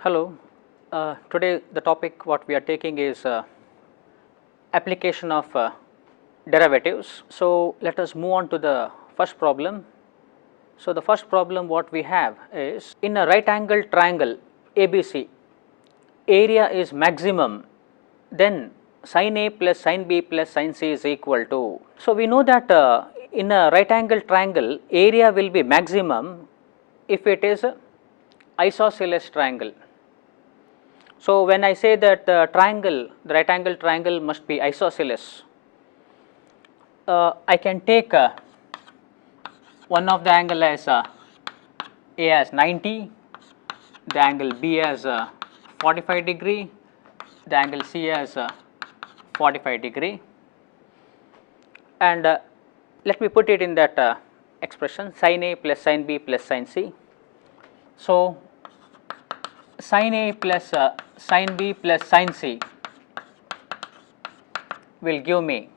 Hello, today the topic what we are taking is application of derivatives. So, let us move on to the first problem. So, the first problem what we have is in a right angle triangle ABC, area is maximum, then sin A plus sin B plus sin C is equal to. So, we know that in a right angle triangle area will be maximum if it is a isosceles triangle. So, when I say that the right angle triangle must be isosceles, I can take one of the angle as A as 90, the angle B as 45 degree, the angle C as 45 degree, and let me put it in that expression sin A plus sin B plus sin C. So, sin A plus sin B plus sin C will give me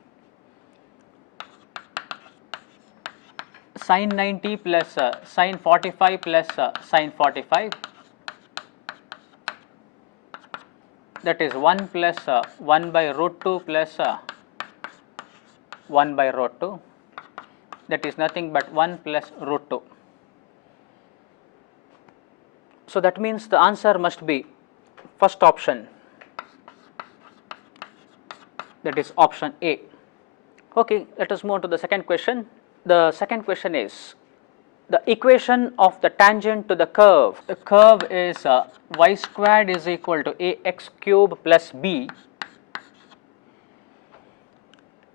sin 90 plus sin 45 plus sin 45, that is 1 plus 1 by root 2 plus 1 by root 2, that is nothing but 1 plus root 2. So, that means the answer must be first option, that is option A. Okay, let us move on to the second question. The second question is the equation of the tangent to the curve. The curve is y squared is equal to ax cube plus b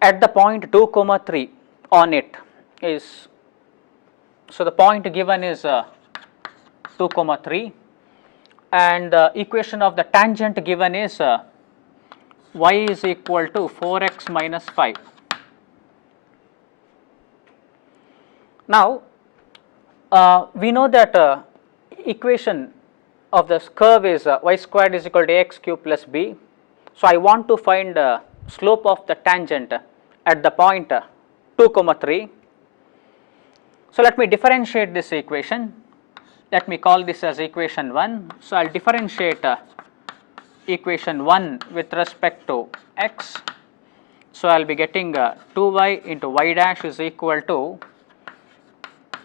at the point 2 comma 3 on it is. So, the point given is 2 comma 3 and the equation of the tangent given is y is equal to 4x minus 5. Now, we know that equation of this curve is y squared is equal to ax cube plus b. So, I want to find the slope of the tangent at the point 2 comma 3. So, let me differentiate this equation. Let me call this as equation 1. So, I will differentiate equation 1 with respect to x. So, I will be getting 2y into y dash is equal to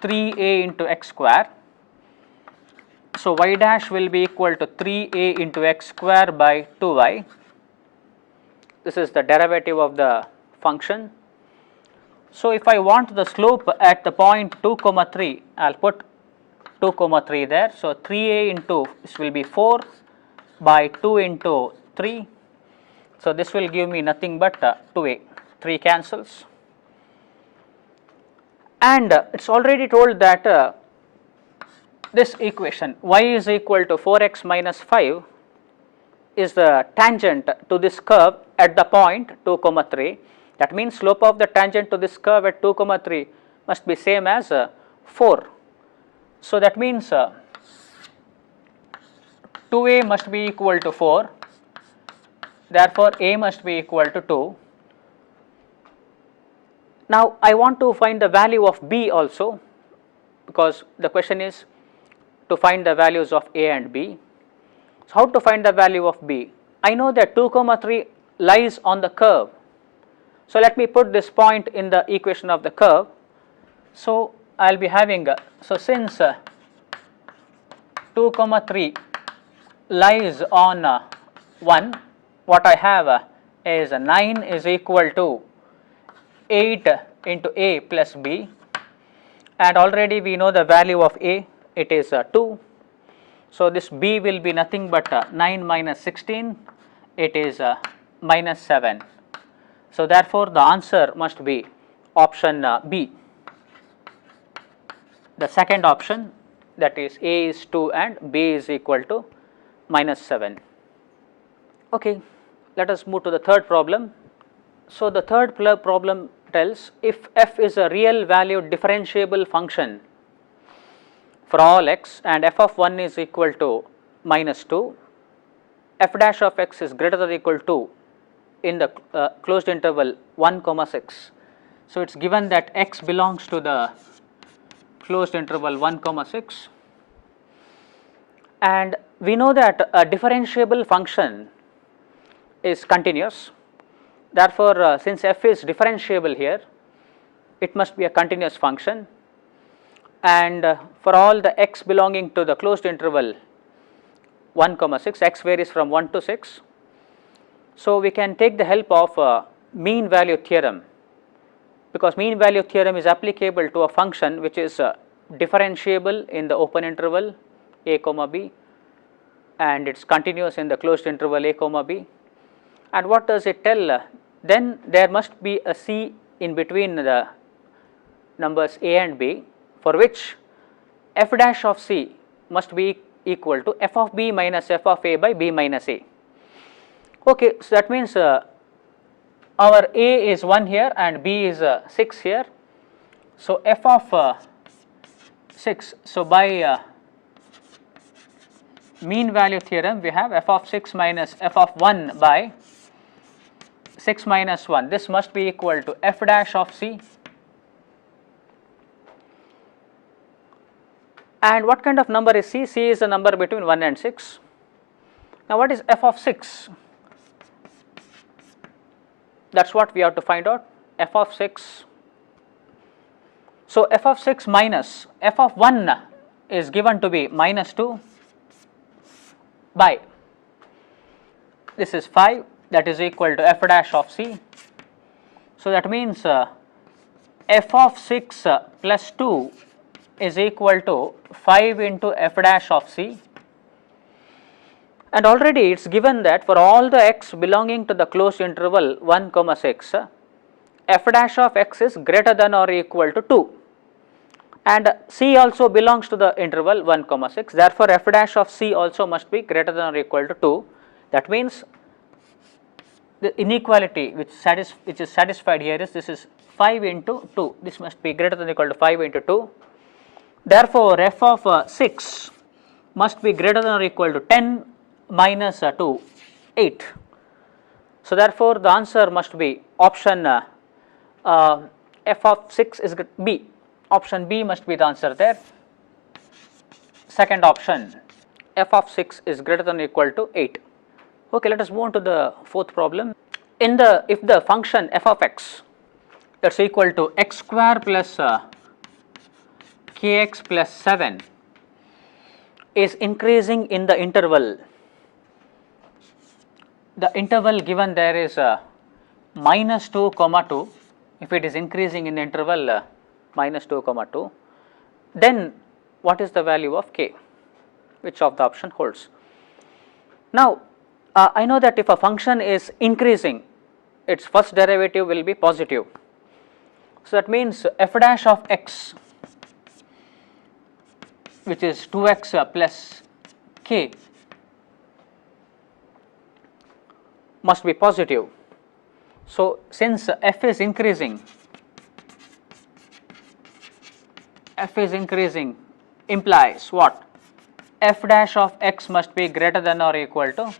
3a into x square. So, y dash will be equal to 3a into x square by 2y. This is the derivative of the function. So, if I want the slope at the point 2 comma 3, I will put 2 comma 3 there. So, 3a into this will be 4 by 2 into 3. So, this will give me nothing but 2a, 3 cancels. And it is already told that this equation y is equal to 4x minus 5 is the tangent to this curve at the point 2 comma 3. That means slope of the tangent to this curve at 2 comma 3 must be same as 4. So, that means 2a must be equal to 4, therefore, a must be equal to 2. Now, I want to find the value of b also, because the question is to find the values of a and b. So, how to find the value of b? I know that 2 comma 3 lies on the curve. So, let me put this point in the equation of the curve. So, I will be having so since 2 comma 3 lies on 1, what I have is 9 is equal to 8 into a plus b, and already we know the value of a, it is 2. So, this b will be nothing but 9 minus 16, it is minus 7. So, therefore, the answer must be option B, the second option, that is a is 2 and b is equal to minus 7. Okay, let us move to the third problem. So, the third problem tells if f is a real valued differentiable function for all x and f of 1 is equal to minus 2, f dash of x is greater than or equal to in the closed interval 1 comma 6. So, it is given that x belongs to the closed interval 1 comma 6, and we know that a differentiable function is continuous. Therefore, since f is differentiable here, it must be a continuous function, and for all the x belonging to the closed interval 1 comma 6, x varies from 1 to 6. So, we can take the help of mean value theorem, because mean value theorem is applicable to a function which is differentiable in the open interval a comma b, and it is continuous in the closed interval a comma b. And what does it tell? Then there must be a c in between the numbers a and b, for which f dash of c must be equal to f of b minus f of a by b minus a. Okay, so that means our a is 1 here and b is 6 here. So, f of 6, so by mean value theorem we have f of 6 minus f of 1 by 6 minus 1, this must be equal to f dash of c. And what kind of number is c? C is a number between 1 and 6. Now, what is f of 6? That is what we have to find out, f of 6. So, f of 6 minus f of 1 is given to be minus 2 by, this is 5, that is equal to f dash of c. So, that means f of 6 plus 2 is equal to 5 into f dash of c, and already it is given that for all the x belonging to the closed interval 1 comma 6, f dash of x is greater than or equal to 2, and c also belongs to the interval 1 comma 6. Therefore, f dash of c also must be greater than or equal to 2. That means the inequality which is satisfied here is, this is 5 into 2, this must be greater than or equal to 5 into 2. Therefore, f of 6 must be greater than or equal to 10 minus 2, 8. So, therefore, the answer must be option f of 6 is B, option B must be the answer there. Second option, f of 6 is greater than or equal to 8. Okay, let us move on to the fourth problem. In the, if the function f of x, that is equal to x square plus kx plus 7 is increasing in the interval, the interval given there is minus 2 comma 2, if it is increasing in the interval minus 2 comma 2, then what is the value of k, which of the option holds? Now, I know that if a function is increasing, its first derivative will be positive. So, that means f dash of x, which is 2x plus k, must be positive. So, since f is increasing, implies what? F dash of x must be greater than or equal to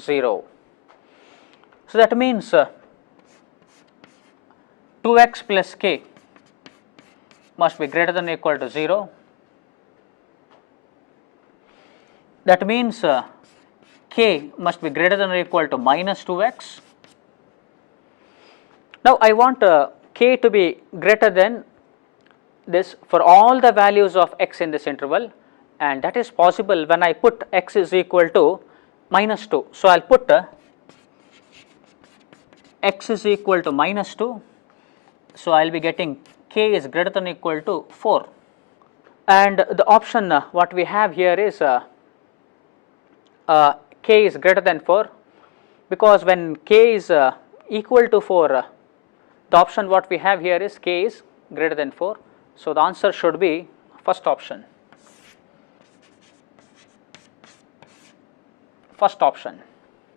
0. So, that means 2x plus k must be greater than or equal to 0. That means k must be greater than or equal to minus 2x. Now, I want k to be greater than this for all the values of x in this interval, and that is possible when I put x is equal to minus 2. So, I will put x is equal to minus 2. So, I will be getting k is greater than or equal to 4, and the option what we have here is k is greater than 4, because when k is equal to 4, the option what we have here is k is greater than 4. So, the answer should be first option.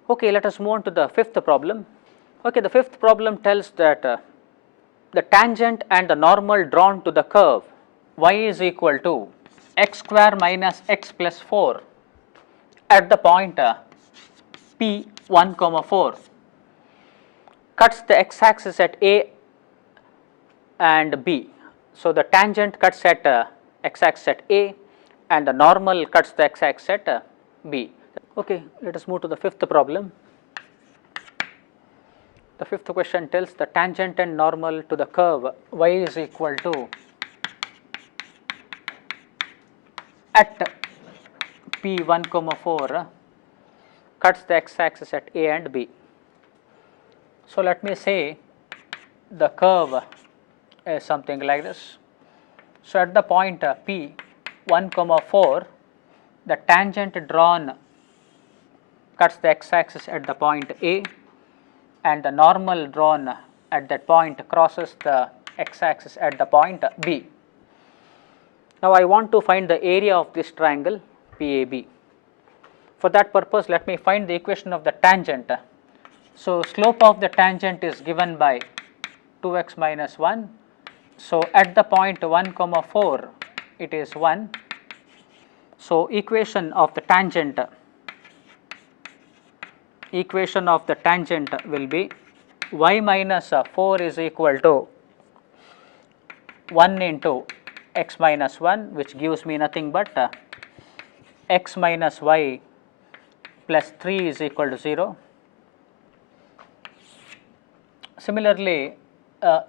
Okay, let us move on to the fifth problem. Okay, the fifth problem tells that the tangent and the normal drawn to the curve y is equal to x square minus x plus 4 at the point p 1 comma 4 cuts the x axis at a and b. So, the tangent cuts at x axis at a and the normal cuts the x axis at B. Okay, let us move to the fifth problem. The fifth question tells the tangent and normal to the curve y is equal to at P1, 4 cuts the x axis at A and B. So, let me say the curve is something like this. So, at the point P1, 4 the tangent drawn cuts the x axis at the point A and the normal drawn at that point crosses the x axis at the point B. Now, I want to find the area of this triangle PAB. For that purpose, let me find the equation of the tangent. So, slope of the tangent is given by 2x minus 1. So, at the point 1, 4 it is 1. So, equation of the tangent will be y minus 4 is equal to 1 into x minus 1, which gives me nothing but x minus y plus 3 is equal to 0. Similarly,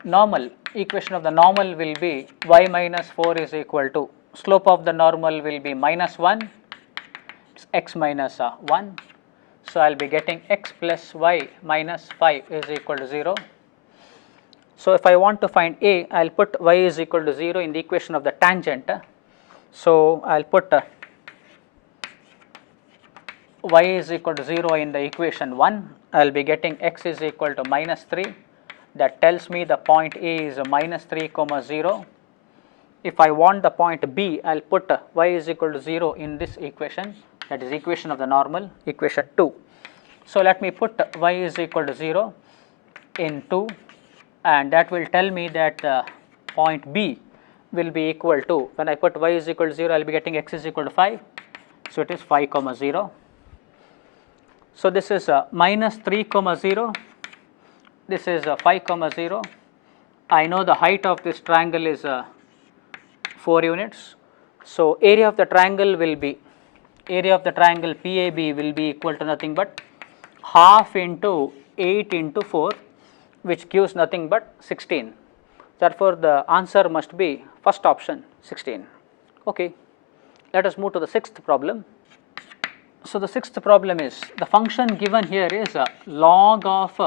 normal equation of the normal will be y minus 4 is equal to slope of the normal will be minus 1, x minus 1. So, I will be getting x plus y minus 5 is equal to 0. So, if I want to find A, I will put y is equal to 0 in the equation of the tangent. So, I will put y is equal to 0 in the equation 1. I will be getting x is equal to minus 3. That tells me the point A is minus 3 comma 0. If I want the point B, I will put y is equal to 0 in this equation, that is equation of the normal, equation 2. So, let me put y is equal to 0 in 2, and that will tell me that point B will be equal to, when I put y is equal to 0, I will be getting x is equal to 5. So, it is 5 comma 0. So, this is minus 3 comma 0, this is 5 comma 0. I know the height of this triangle is 4 units. So, area of the triangle will be, area of the triangle PAB will be equal to nothing but half into 8 into 4, which gives nothing but 16. Therefore, the answer must be first option 16. Okay. Let us move to the sixth problem. So, the sixth problem is the function given here is log of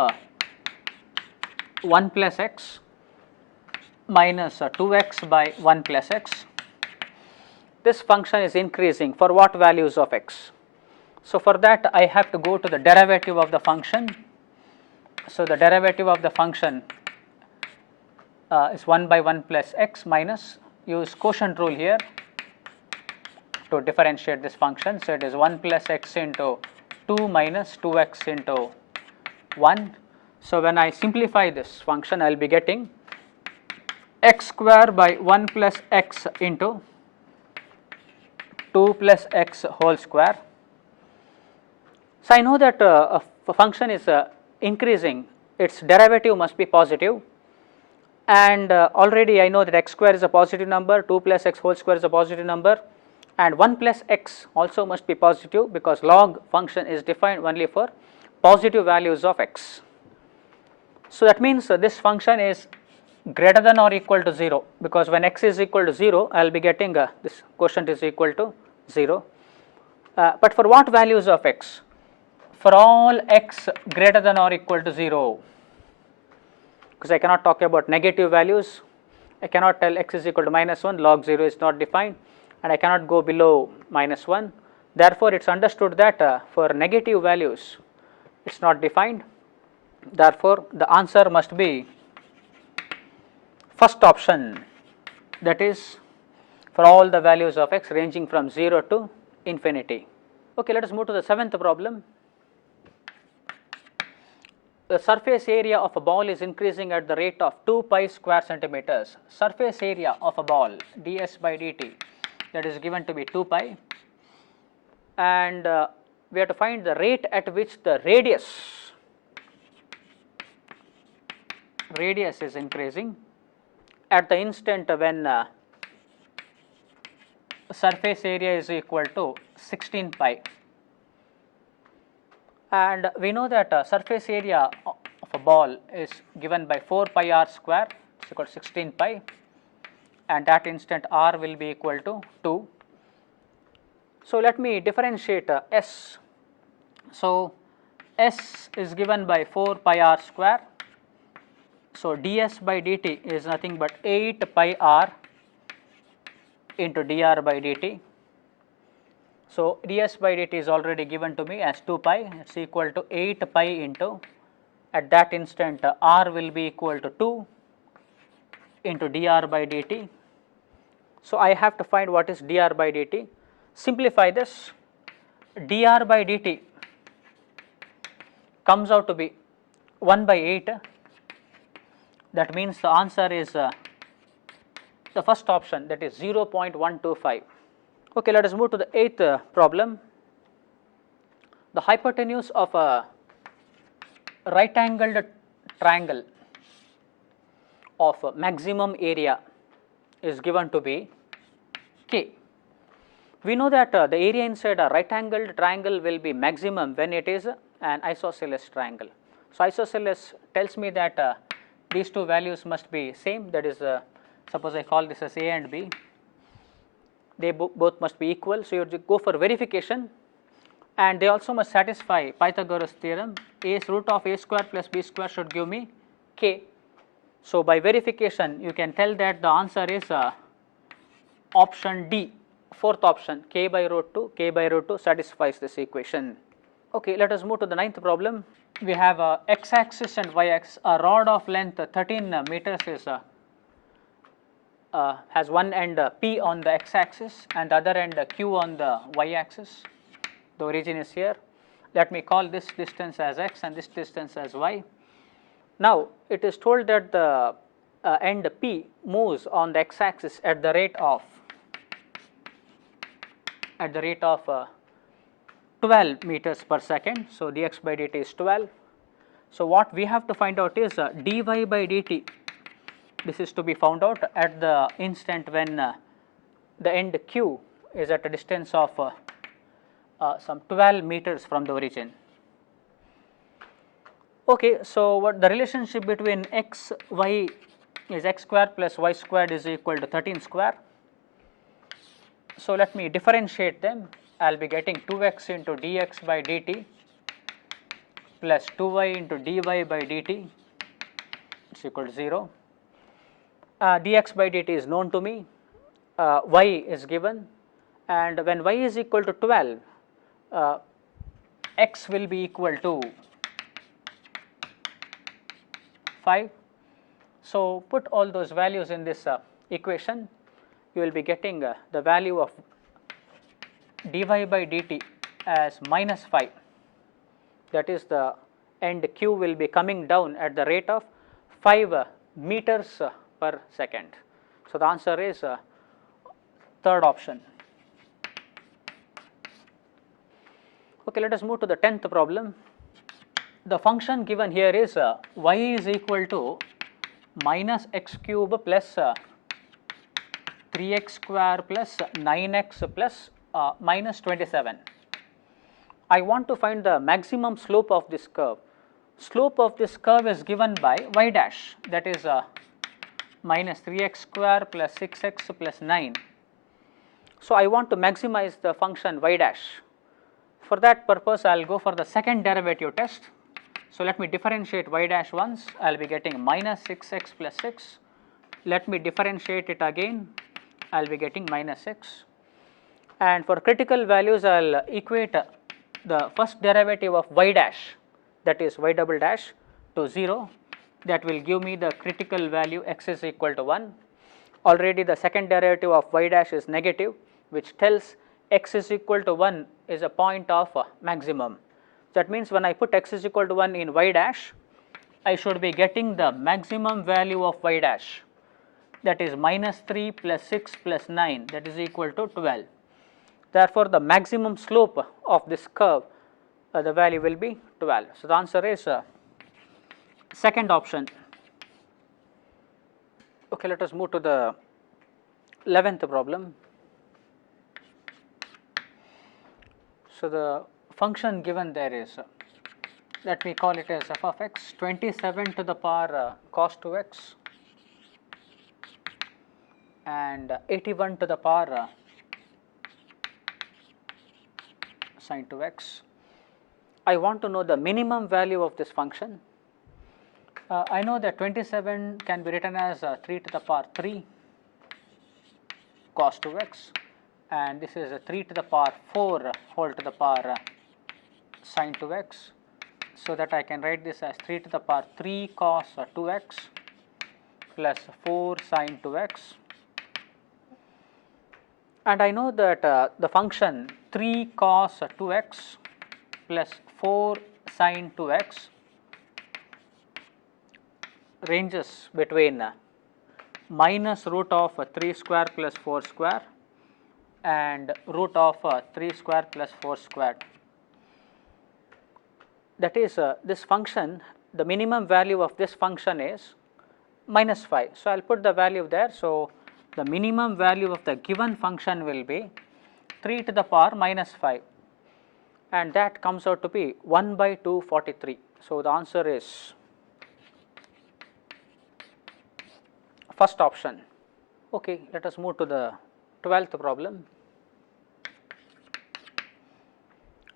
1 plus x minus 2x by 1 plus x. This function is increasing for what values of x? So, for that I have to go to the derivative of the function. So, the derivative of the function is 1 by 1 plus x minus, use quotient rule here to differentiate this function. So, it is 1 plus x into 2 minus 2x into 1. So, when I simplify this function, I will be getting x square by 1 plus x into 2 plus x whole square. So, I know that a function is increasing, its derivative must be positive, and already I know that x square is a positive number, 2 plus x whole square is a positive number, and 1 plus x also must be positive, because log function is defined only for positive values of x. So, that means this function is greater than or equal to 0, because when x is equal to 0, I will be getting this quotient is equal to 0. But for what values of x? For all x greater than or equal to 0, because I cannot talk about negative values. I cannot tell x is equal to minus 1, log 0 is not defined, and I cannot go below minus 1. Therefore, it is understood that for negative values it is not defined. Therefore, the answer must be first option, that is for all the values of x ranging from 0 to infinity. Okay, let us move to the seventh problem. The surface area of a ball is increasing at the rate of 2 pi square centimeters. Surface area of a ball ds by dt, that is given to be 2 pi, and we have to find the rate at which the radius is increasing at the instant when surface area is equal to 16 pi. and we know that surface area of a ball is given by 4 pi r square is equal to 16 pi, and that instant r will be equal to 2. So, let me differentiate S. So, S is given by 4 pi r square. So, ds by dt is nothing but 8 pi r into dr by dt. So, ds by dt is already given to me as 2 pi, it is equal to 8 pi into, at that instant r will be equal to 2 into dr by dt. So, I have to find what is dr by dt. Simplify this, dr by dt comes out to be 1 by 8, that means the answer is the first option, that is 0.125. Okay, let us move to the 8th problem. The hypotenuse of a right angled triangle of maximum area is given to be K. We know that the area inside a right angled triangle will be maximum when it is an isosceles triangle. So, isosceles tells me that these two values must be same, that is suppose I call this as A and B, they both must be equal. So, you go for verification, and they also must satisfy Pythagoras theorem, a root of a square plus b square should give me K. So, by verification you can tell that the answer is option D, fourth option, K by root 2, K by root 2 satisfies this equation. Okay, let us move to the 9th problem. We have x axis and y axis. A rod of length 13 meters is has one end P on the x axis and the other end Q on the y axis. The origin is here. Let me call this distance as x and this distance as y. Now, it is told that the end P moves on the x axis at the rate of 12 meters per second. So, dx by dt is 12. So, what we have to find out is dy by dt. This is to be found out at the instant when the end Q is at a distance of some 12 meters from the origin. Okay, so what the relationship between x, y is x square plus y squared is equal to 13 square. So, let me differentiate them. I will be getting 2x into dx by dt plus 2y into dy by dt is equal to 0. Dx by dt is known to me, y is given, and when y is equal to 12, x will be equal to 5. So, put all those values in this equation, you will be getting the value of dy by dt as minus 5, that is the end Q will be coming down at the rate of 5 meters per second. So, the answer is third option. Okay, let us move to the 10th problem. The function given here is y is equal to minus x cube plus 3x square plus 9x plus minus 27. I want to find the maximum slope of this curve. Slope of this curve is given by y dash, that is minus 3x square plus 6x plus 9. So, I want to maximize the function y dash. For that purpose, I will go for the second derivative test. So, let me differentiate y dash once, I will be getting minus 6x plus 6. Let me differentiate it again, I will be getting minus 6. And for critical values, I will equate the first derivative of y dash, that is y double dash, to 0. That will give me the critical value x is equal to 1. Already the second derivative of y dash is negative, which tells x is equal to 1 is a point of maximum. That means when I put x is equal to 1 in y dash, I should be getting the maximum value of y dash, that is minus 3 plus 6 plus 9, that is equal to 12. Therefore, the maximum slope of this curve, the value will be 12. So, the answer is second option. Okay, let us move to the 11th problem. So, the function given there is let me call it as f of x, 27 to the power cos 2x and 81 to the power sin 2x. I want to know the minimum value of this function. I know that 27 can be written as 3 to the power 3 cos 2x, and this is 3 to the power 4 whole to the power sin 2x. So that I can write this as 3 to the power 3 cos 2x plus 4 sin 2x. And I know that the function 3 cos 2x plus 4 sin 2x ranges between minus root of 3 square plus 4 square and root of 3 square plus 4 square. That is, this function, the minimum value of this function is minus 5. So, I will put the value there. So, the minimum value of the given function will be 3 to the power minus 5, and that comes out to be 1 by 243. So, the answer is first option. Okay, let us move to the 12th problem.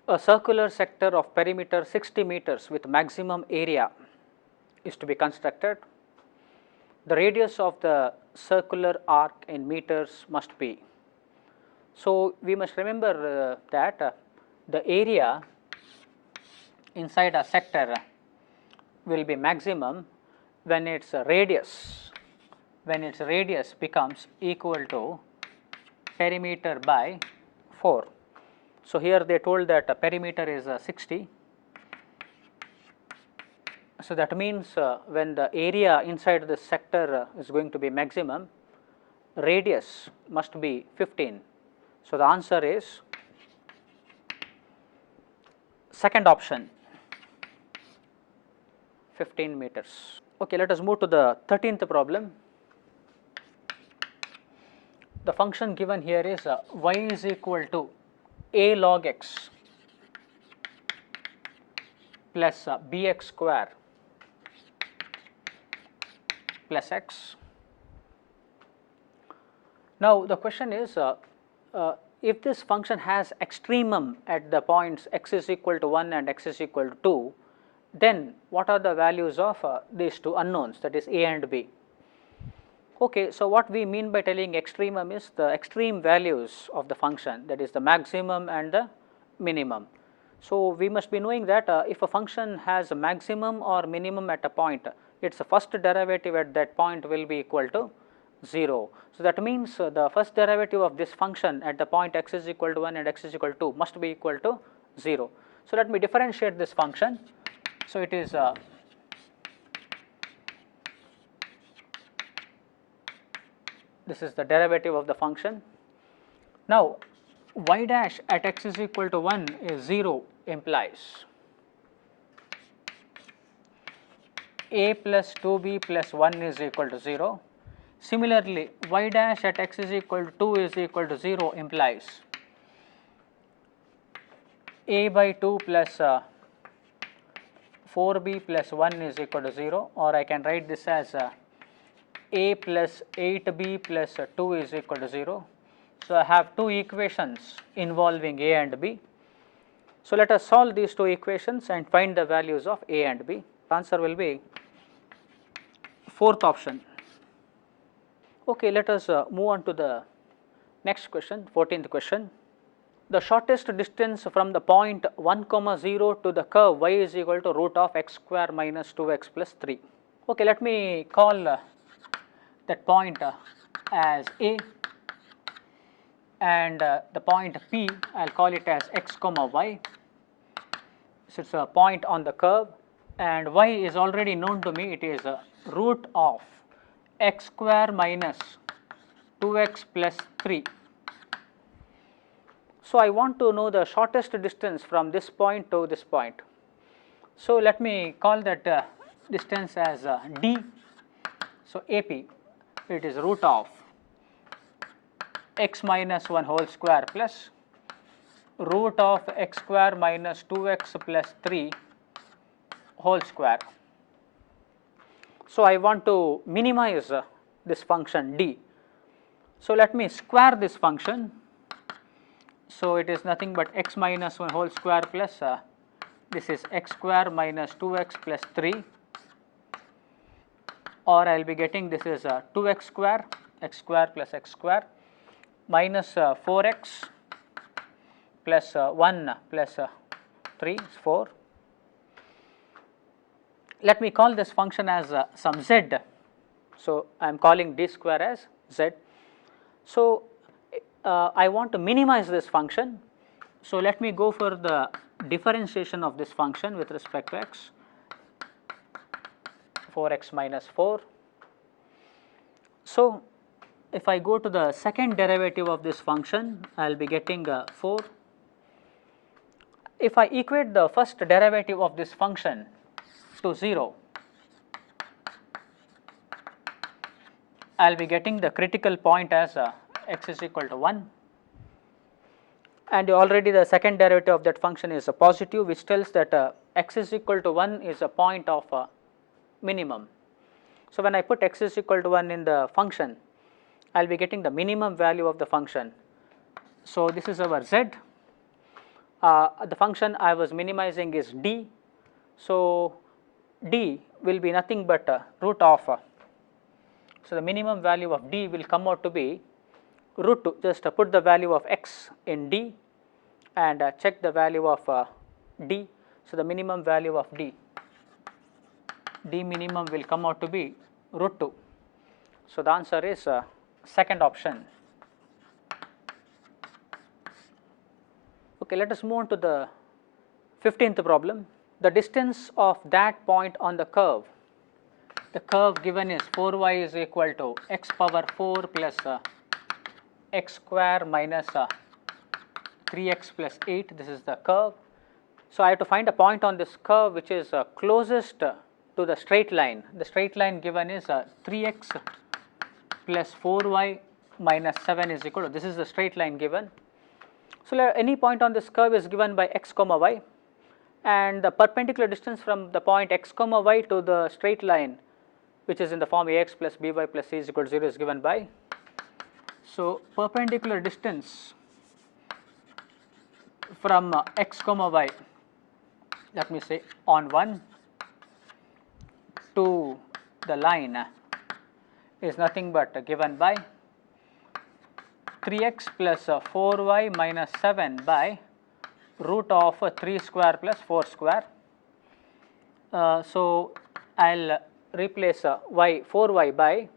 A circular sector of perimeter 60 meters with maximum area is to be constructed. The radius of the circular arc in meters must be. So, we must remember that the area inside a sector will be maximum when its radius becomes equal to perimeter by 4. So, here they told that perimeter is 60. So, that means when the area inside the sector is going to be maximum, radius must be 15. So, the answer is second option, 15 meters. Okay, let us move to the 13th problem. The function given here is y is equal to a log x plus bx square plus x. Now, the question is if this function has extremum at the points x is equal to 1 and x is equal to 2, then what are the values of these two unknowns, that is a and b. Okay, so what we mean by telling extremum is the extreme values of the function, that is the maximum and the minimum. So, we must be knowing that if a function has a maximum or minimum at a point, its first derivative at that point will be equal to 0. So, that means the first derivative of this function at the point x is equal to 1 and x is equal to 2 must be equal to 0. So, let me differentiate this function. So, it is this is the derivative of the function. Now, y dash at x is equal to 1 is 0 implies a plus 2b plus 1 is equal to 0. Similarly, y dash at x is equal to 2 is equal to 0 implies a by 2 plus 4b plus 1 is equal to 0, or I can write this as a plus 8b plus 2 is equal to 0. So, I have two equations involving a and b. So, let us solve these two equations and find the values of a and b. The answer will be fourth option. Okay, let us move on to the next question, 14th question. The shortest distance from the point 1 comma 0 to the curve y is equal to root of x square minus 2x plus 3. Okay, let me call that point as a, and the point p I will call it as x comma y. So, it is a point on the curve, and y is already known to me, it is root of x square minus 2x plus 3. So, I want to know the shortest distance from this point to this point. So, let me call that distance as d. So, AP, it is root of x minus 1 whole square plus root of x square minus 2x plus 3 whole square. So, I want to minimize this function d. So, let me square this function. So, it is nothing but x minus 1 whole square plus this is x square minus 2x plus 3, or I will be getting this is 2x square plus x square minus 4x plus 1 plus 3 is 4. Let me call this function as some z. So, I am calling d square as z. So, I want to minimize this function. So, let me go for the differentiation of this function with respect to x, 4x minus 4. So, if I go to the second derivative of this function, I will be getting 4. If I equate the first derivative of this function to 0, I will be getting the critical point as x is equal to 1, and already the second derivative of that function is a positive, which tells that x is equal to 1 is a point of minimum. So, when I put x is equal to 1 in the function, I will be getting the minimum value of the function. So, this is our z. The function I was minimizing is d. So, d will be nothing but root of, so the minimum value of d will come out to be root 2. Just put the value of x in d and check the value of d. So, the minimum value of d minimum will come out to be root 2. So, the answer is second option. Okay, let us move on to the 15th problem. The distance of that point on the curve. The curve given is 4y is equal to x power 4 plus x square minus 3x plus 8. This is the curve. So, I have to find a point on this curve which is closest to the straight line. The straight line given is 3x plus 4y minus 7 is equal to, this is the straight line given. So, any point on this curve is given by x comma y, and the perpendicular distance from the point x comma y to the straight line, which is in the form ax plus by plus c is equal to 0, is given by. So, perpendicular distance from x comma y, let me say on 1 to the line is nothing but given by 3x plus 4y minus 7 by root of 3 square plus 4 square. So, I will replace 4y by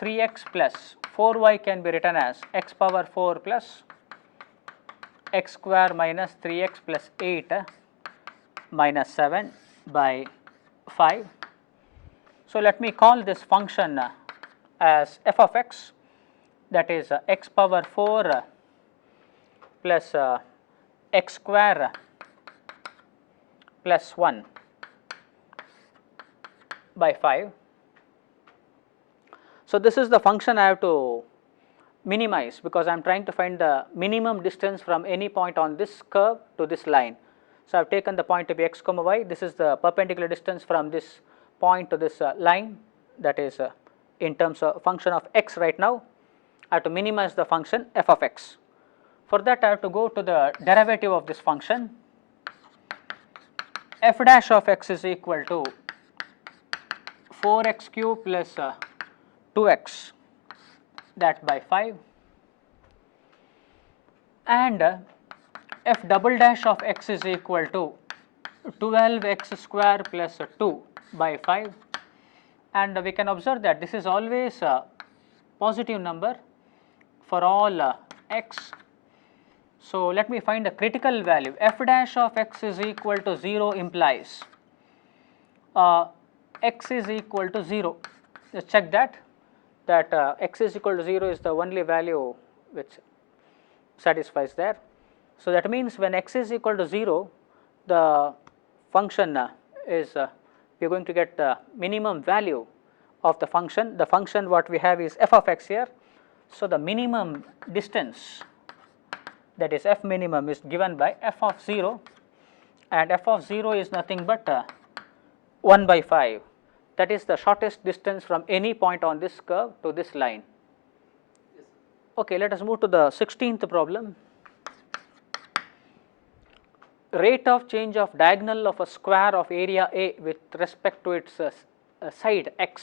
3x plus 4y can be written as x power 4 plus x square minus 3x plus 8 minus 7 by 5. So, let me call this function as f of x, that is x power 4 plus x square plus 1 by 5. So, this is the function I have to minimize, because I am trying to find the minimum distance from any point on this curve to this line. So, I have taken the point to be x comma y. This is the perpendicular distance from this point to this line, that is in terms of function of x right now. I have to minimize the function f of x. For that, I have to go to the derivative of this function. F dash of x is equal to 4x cube plus 2x, that by 5, and f double dash of x is equal to 12x square plus 2 by 5, and we can observe that this is always a positive number for all x. So, let me find a critical value. F dash of x is equal to 0 implies x is equal to 0. Just check that x is equal to 0 is the only value which satisfies there. So, that means when x is equal to 0, the function is we are going to get the minimum value of the function. The function what we have is f of x here. So, the minimum distance, that is f minimum, is given by f of 0, and f of 0 is nothing but 1 by 5, that is the shortest distance from any point on this curve to this line. Okay, let us move to the 16th problem. Rate of change of diagonal of a square of area A with respect to its side x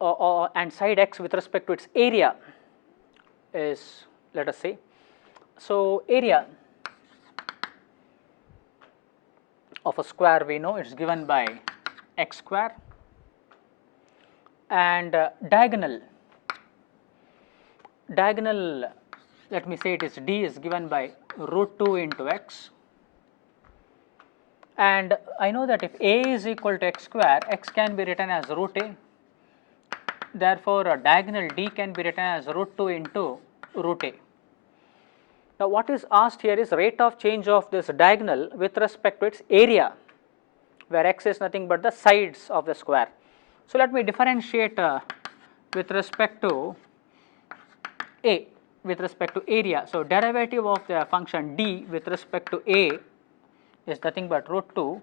and side x with respect to its area is, let us say, so area of a square we know it is given by x square, and diagonal let me say it is d is given by root 2 into x, and I know that if a is equal to x square, x can be written as root a, therefore diagonal d can be written as root 2 into root a. Now what is asked here is rate of change of this diagonal with respect to its area, where x is nothing but the sides of the square. So let me differentiate with respect to a with respect to area. So derivative of the function d with respect to a is nothing but root 2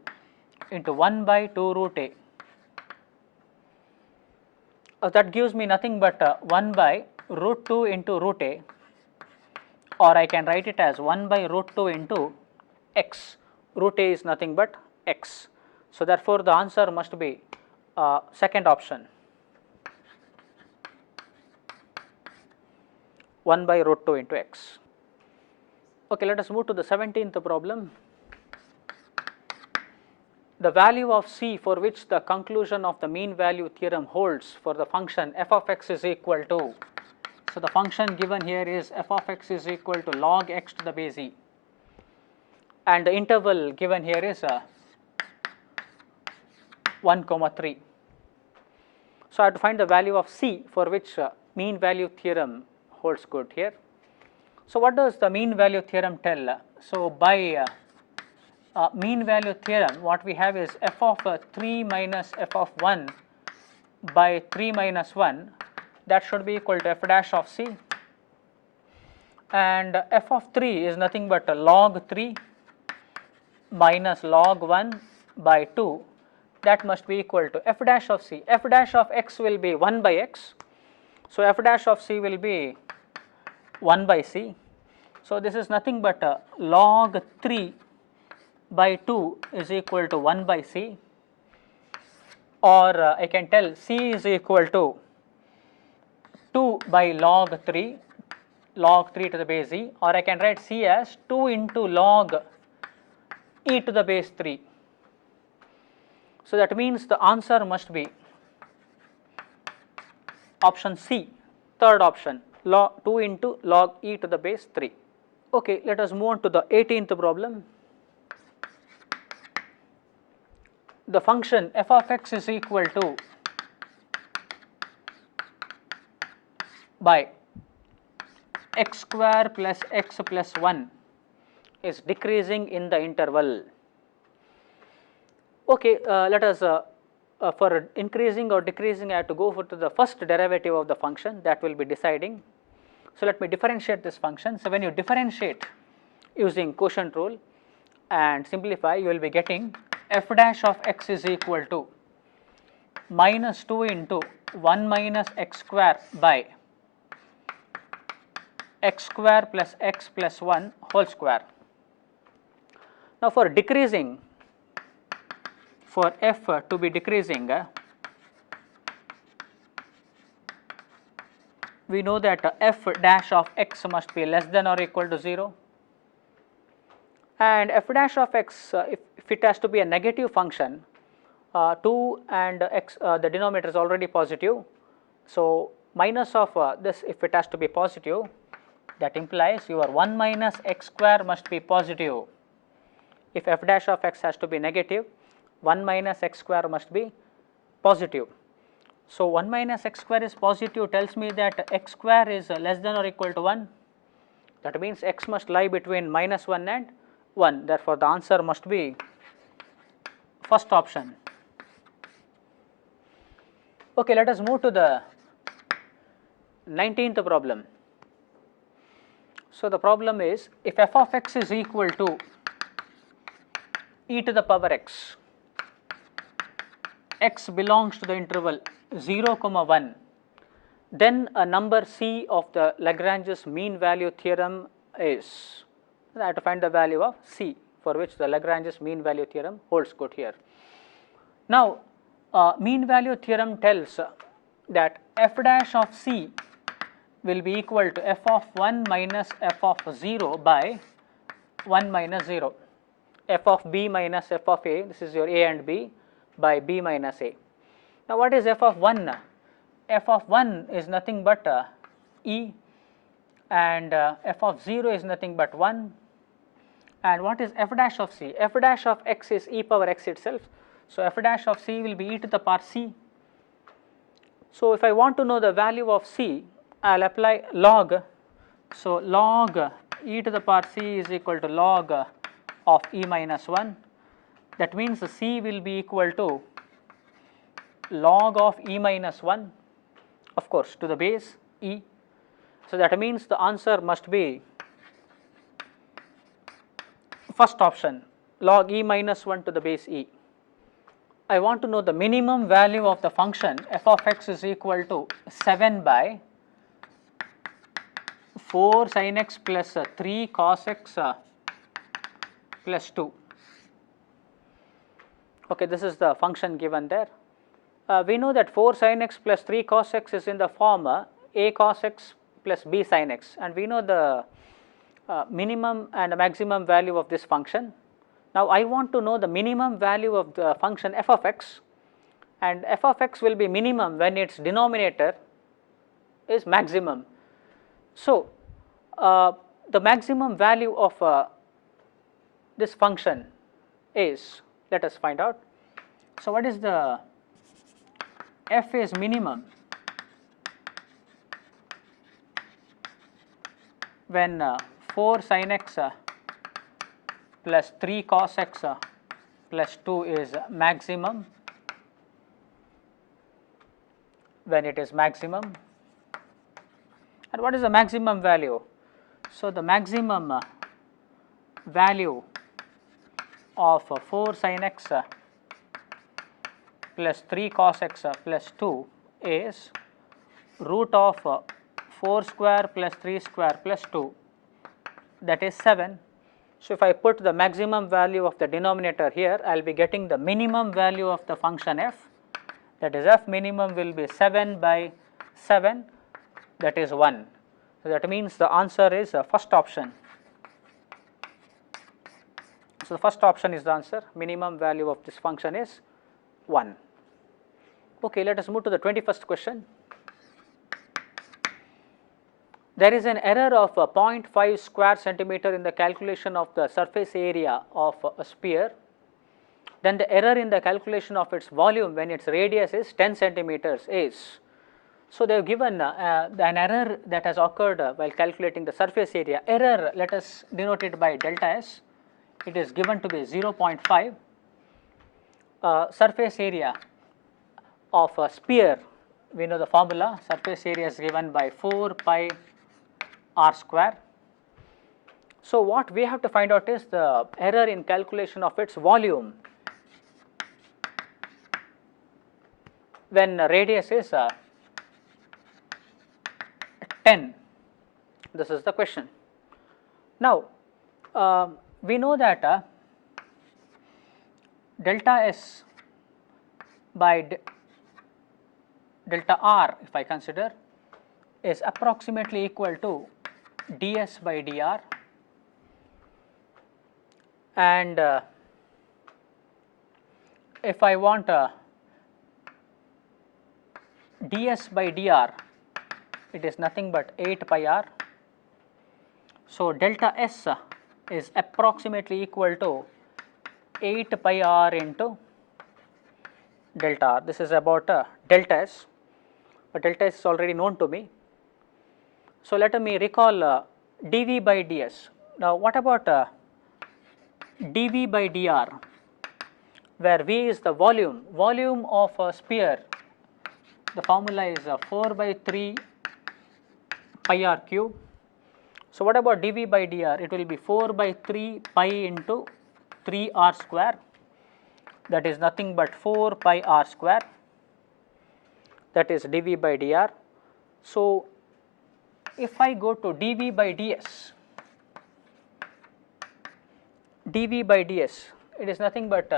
into 1 by 2 root a. That gives me nothing but 1 by root 2 into root a, or I can write it as 1 by root 2 into x. Root a is nothing but x. So therefore the answer must be second option, 1 by root 2 into x. Okay, let us move to the 17th problem. The value of c for which the conclusion of the mean value theorem holds for the function f of x is equal to, so the function given here is f of x is equal to log x to the base e, and the interval given here is 1, 3. So I have to find the value of c for which mean value theorem holds good here. So what does the mean value theorem tell? So by mean value theorem, what we have is f of 3 minus f of 1 by 3 minus 1, that should be equal to f dash of c, and f of 3 is nothing but log 3 minus log 1 by 2, that must be equal to f dash of c. F dash of x will be 1 by x, so f dash of c will be 1 by c. So this is nothing but log 3 by 2 is equal to 1 by c, or I can tell c is equal to 2 by log 3 to the base e, or I can write c as 2 into log e to the base 3. So that means the answer must be option C, third option, log 2 into log e to the base 3. Okay, let us move on to the 18th problem. The function f of x is equal to by x square plus x plus 1 is decreasing in the interval. Okay, let us for increasing or decreasing I have to go to the first derivative of the function, that will be deciding. So let me differentiate this function. So when you differentiate using quotient rule and simplify, you will be getting f dash of x is equal to minus 2 into 1 minus x square by x square plus x plus 1 whole square. Now for decreasing, for f to be decreasing, we know that f dash of x must be less than or equal to 0, and f dash of x, if it has to be a negative function, 2 and x, the denominator is already positive, so minus of this, if it has to be positive, that implies your 1 minus x square must be positive. If f dash of x has to be negative, 1 minus x square must be positive. So 1 minus x square is positive, tells me that x square is less than or equal to 1. That means x must lie between minus 1 and 1. Therefore the answer must be first option. Okay, let us move to the 19th problem. So, the problem is if f of x is equal to e to the power x, x belongs to the interval 0, 1, then a number c of the Lagrange's mean value theorem is, I have to find the value of c for which the Lagrange's mean value theorem holds good here. Now, mean value theorem tells that f dash of c will be equal to f of 1 minus f of 0 by 1 minus 0, f of b minus f of a, this is your a and b, by b minus a. Now, what is f of 1? F of 1 is nothing but e, and f of 0 is nothing but 1, and what is f dash of c? F dash of x is e power x itself. So, f dash of c will be e to the power c. So, if I want to know the value of c, I will apply log. So, log e to the power c is equal to log of e minus 1. That means the c will be equal to log of e minus 1, of course, to the base e. So, that means the answer must be first option, log e minus 1 to the base e. I want to know the minimum value of the function f of x is equal to 7 by 4 sin x plus 3 cos x plus 2. Okay, this is the function given there. We know that 4 sin x plus 3 cos x is in the form a cos x plus b sin x, and we know the minimum and maximum value of this function. Now, I want to know the minimum value of the function f of x, and f of x will be minimum when its denominator is maximum. So, the maximum value of this function is, let us find out. So, what is the f is minimum when 4 sin x plus 3 cos x plus 2 is maximum, when it is maximum. And what is the maximum value? So, the maximum value of 4 sin x plus 3 cos x plus 2 is root of 4 square plus 3 square plus 2, that is 7. So, if I put the maximum value of the denominator here, I will be getting the minimum value of the function f, that is f minimum will be 7 by 7, that is 1. So, that means the answer is first option. So, the first option is the answer, minimum value of this function is 1. Okay, let us move to the 21st question. There is an error of 0.5 square centimeter in the calculation of the surface area of a sphere. Then the error in the calculation of its volume when its radius is 10 centimeters is. So, they have given an error that has occurred while calculating the surface area. Error, let us denote it by delta s. It is given to be 0.5. Surface area of a sphere, we know the formula, surface area is given by 4 pi r square. So, what we have to find out is the error in calculation of its volume when radius is 10. This is the question. Now, we know that delta s by delta r, if I consider, is approximately equal to ds by dr, and if I want ds by dr, it is nothing but 8 pi r. So, delta s is approximately equal to 8 pi r into delta r. This is about delta s, but delta s is already known to me. So, let me recall dV by ds. Now, what about dV by dr, where V is the volume of a sphere. The formula is 4 by 3 pi r cube. So, what about dV by dr? It will be 4 by 3 pi into 3 r square, that is nothing but 4 pi r square, that is dV by dr. So, if I go to dV by ds, dV by ds, it is nothing but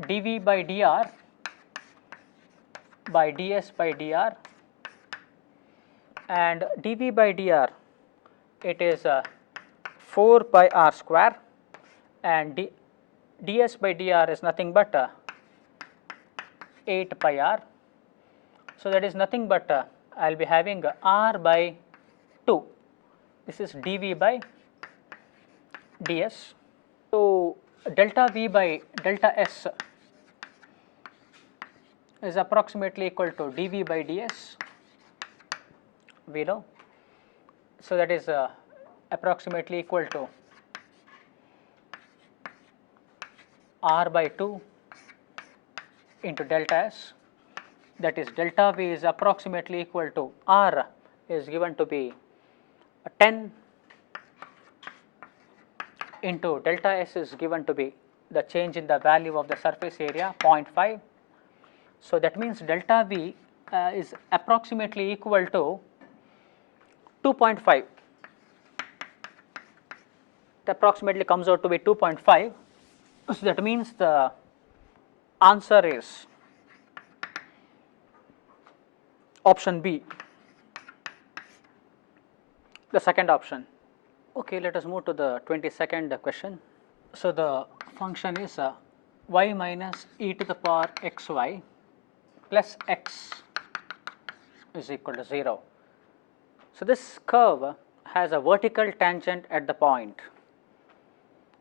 dV by dr by ds by dr, and dV by dr it is 4 pi r square, and ds by dr is nothing but 8 pi r. So, that is nothing but I will be having r by 2, this is dV by ds. So, delta V by delta S is approximately equal to dV by ds, we know. So, that is approximately equal to r by 2 into delta S, that is delta V is approximately equal to r is given to be 10 into delta S is given to be the change in the value of the surface area 0.5. So, that means delta V is approximately equal to 2.5, it approximately comes out to be 2.5. So, that means the answer is option B, the second option. Okay, let us move to the 22nd question. So, the function is y minus e to the power xy plus x is equal to 0. So, this curve has a vertical tangent at the point.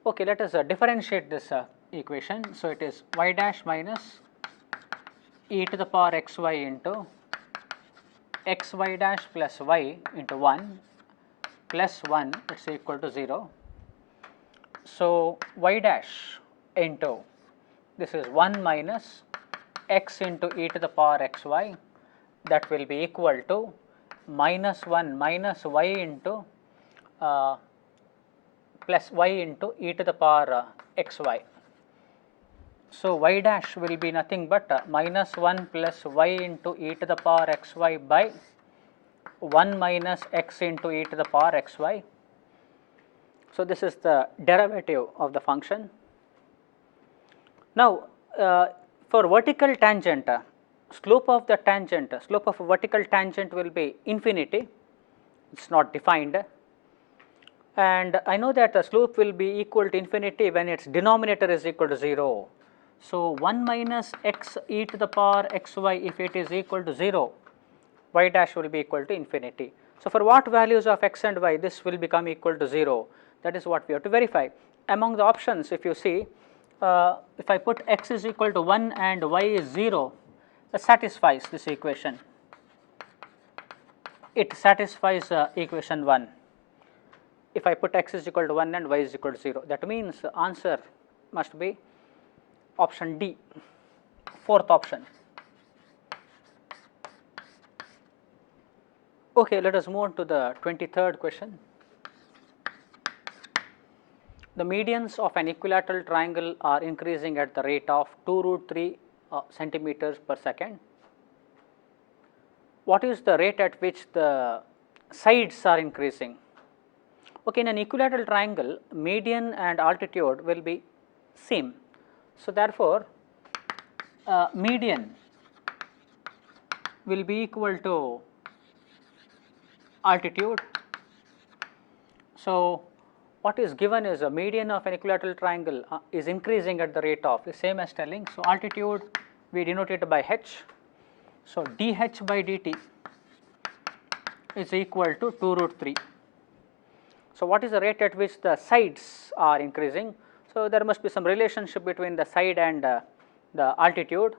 Okay, let us differentiate this equation. So, it is y dash minus e to the power xy into xy dash plus y into 1 plus 1, it is equal to 0. So, y dash into this is 1 minus x into e to the power xy, that will be equal to minus 1 minus y into plus y into e to the power xy. So, y dash will be nothing but minus 1 plus y into e to the power xy by 1 minus x into e to the power xy. So, this is the derivative of the function. Now, for vertical tangent, slope of the tangent, slope of a vertical tangent will be infinity, it is not defined, and I know that the slope will be equal to infinity when its denominator is equal to 0. So, 1 minus x e to the power xy, if it is equal to 0, y dash will be equal to infinity. So, for what values of x and y this will become equal to 0, that is what we have to verify. Among the options, if you see, if I put x is equal to 1 and y is 0, that satisfies this equation, it satisfies equation 1. If I put x is equal to 1 and y is equal to 0, that means the answer must be option D, fourth option. Okay, let us move on to the 23rd question. The medians of an equilateral triangle are increasing at the rate of 2 root 3 centimeters per second. What is the rate at which the sides are increasing? Okay, in an equilateral triangle, median and altitude will be same. So, therefore, median will be equal to altitude. So, what is given is a median of an equilateral triangle is increasing at the rate of the same as telling. So, altitude we denote it by h. So, dh by dt is equal to 2 root 3. So, what is the rate at which the sides are increasing? So, there must be some relationship between the side and the altitude.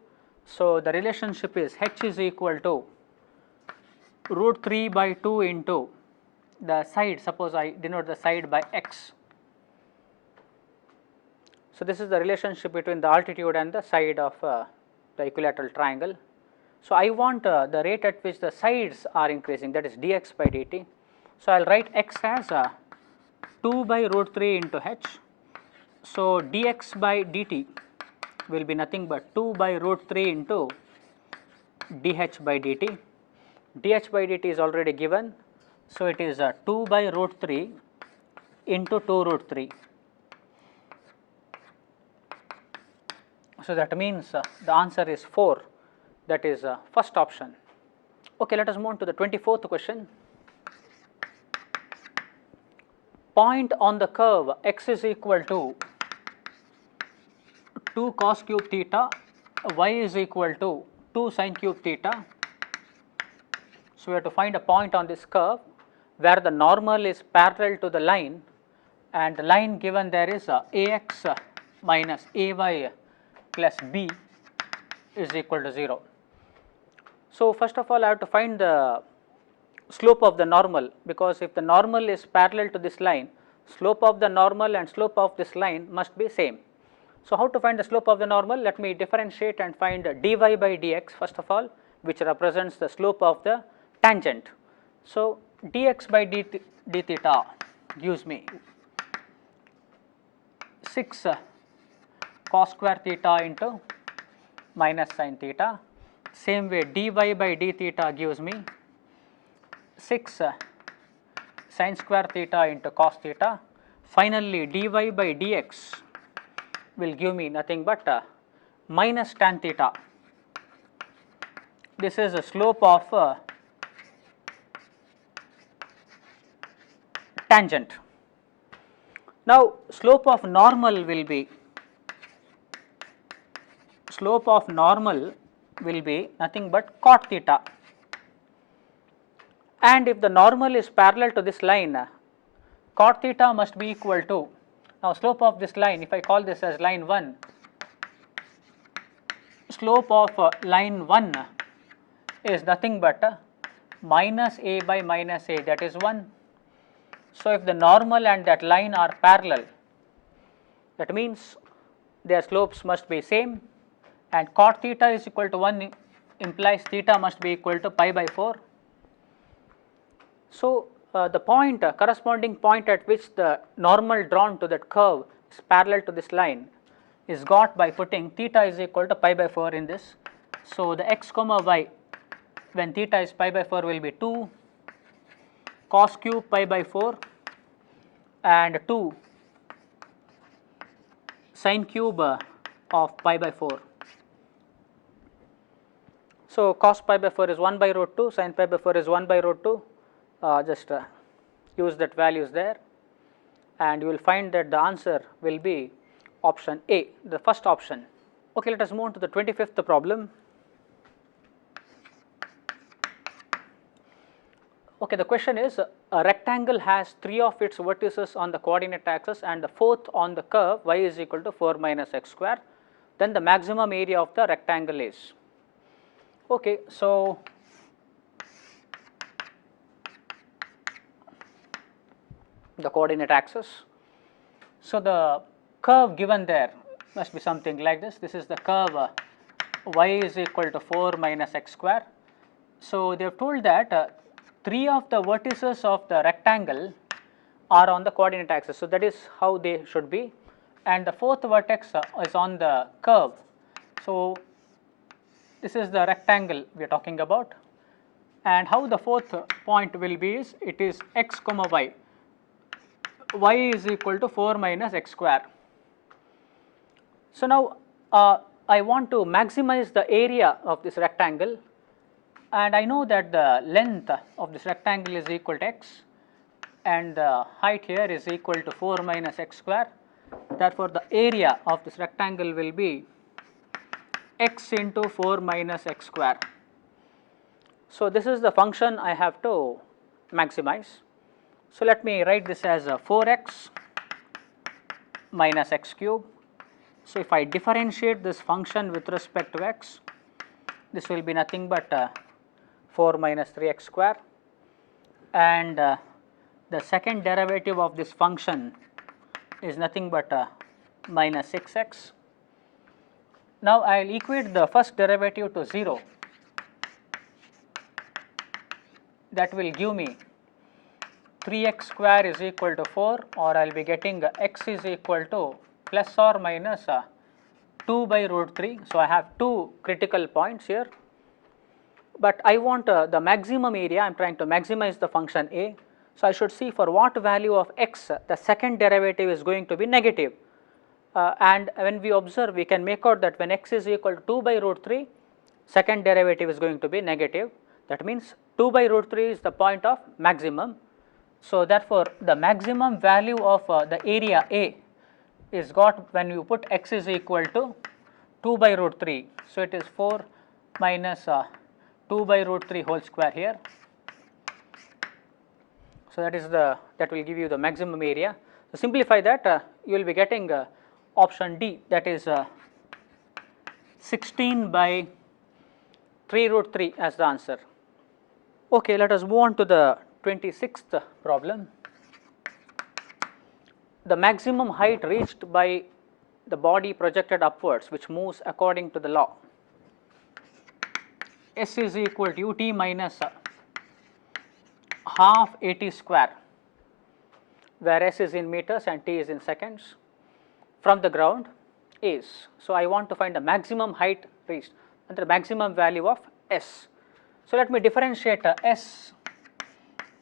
So, the relationship is h is equal to root 3 by 2 into the side, suppose I denote the side by x. So, this is the relationship between the altitude and the side of the equilateral triangle. So, I want the rate at which the sides are increasing, that is dx by dt. So, I will write x as 2 by root 3 into h. So, dx by dt will be nothing but 2 by root 3 into dh by dt. dh by dt is already given. So, it is 2 by root 3 into 2 root 3. So, that means the answer is 4, that is first option. Okay, let us move on to the 24th question. Point on the curve x is equal to 2 cos cube theta, y is equal to 2 sin cube theta. So, we have to find a point on this curve where the normal is parallel to the line, and the line given there is ax minus ay plus b is equal to 0. So, first of all I have to find the slope of the normal, because if the normal is parallel to this line, slope of the normal and slope of this line must be same. So, how to find the slope of the normal? Let me differentiate and find dy by dx first of all, which represents the slope of the tangent. So, dx by d theta gives me 6 cos square theta into minus sin theta. Same way dy by d theta gives me 6 sin square theta into cos theta. Finally, dy by dx will give me nothing but minus tan theta. This is the slope of tangent. Now, slope of normal will be nothing but cot theta, and if the normal is parallel to this line, cot theta must be equal to, now slope of this line, if I call this as line 1, slope of line 1 is nothing but minus a by minus a, that is 1. So, if the normal and that line are parallel, that means their slopes must be same, and cot theta is equal to 1 implies theta must be equal to pi by 4. So, the point corresponding point at which the normal drawn to that curve is parallel to this line is got by putting theta is equal to pi by 4 in this. So, the x comma y when theta is pi by 4 will be 2 cos cube pi by 4 and 2 sin cube of pi by 4. So, cos pi by 4 is 1 by root 2, sin pi by 4 is 1 by root 2, just use that values there, and you will find that the answer will be option A, the first option. Okay, let us move on to the 25th problem. Okay, the question is a rectangle has 3 of its vertices on the coordinate axis and the 4th on the curve y is equal to 4 minus x square, then the maximum area of the rectangle is. Okay, so the coordinate axis. So, the curve given there must be something like this. This is the curve y is equal to 4 minus x square. So, they have told that 3 of the vertices of the rectangle are on the coordinate axis. So, that is how they should be, and the 4th vertex is on the curve. So, this is the rectangle we are talking about, and how the 4th point will be is, it is x comma y, y is equal to 4 minus x square. So, now I want to maximize the area of this rectangle, and I know that the length of this rectangle is equal to x and the height here is equal to 4 minus x square. Therefore, the area of this rectangle will be x into 4 minus x square. So, this is the function I have to maximize. So, let me write this as 4x minus x cube. So, if I differentiate this function with respect to x, this will be nothing but 4 minus 3x square, and the second derivative of this function is nothing but minus 6x. Now, I will equate the first derivative to 0, that will give me 3x square is equal to 4, or I will be getting x is equal to plus or minus 2 by root 3. So, I have two critical points here, but I want the maximum area. I am trying to maximize the function a. So, I should see for what value of x the second derivative is going to be negative, and when we observe, we can make out that when x is equal to 2 by root 3, second derivative is going to be negative. That means 2 by root 3 is the point of maximum. So, therefore, the maximum value of the area A is got when you put x is equal to 2 by root 3. So, it is 4 minus 2 by root 3 whole square here. So, that is the, that will give you the maximum area. So, simplify that, you will be getting option D, that is 16 by 3 root 3 as the answer. Okay, let us move on to the 26th problem. The maximum height reached by the body projected upwards, which moves according to the law. S is equal to ut minus half at square, where s is in meters and t is in seconds, from the ground is. So, I want to find the maximum height reached and the maximum value of s. So, let me differentiate s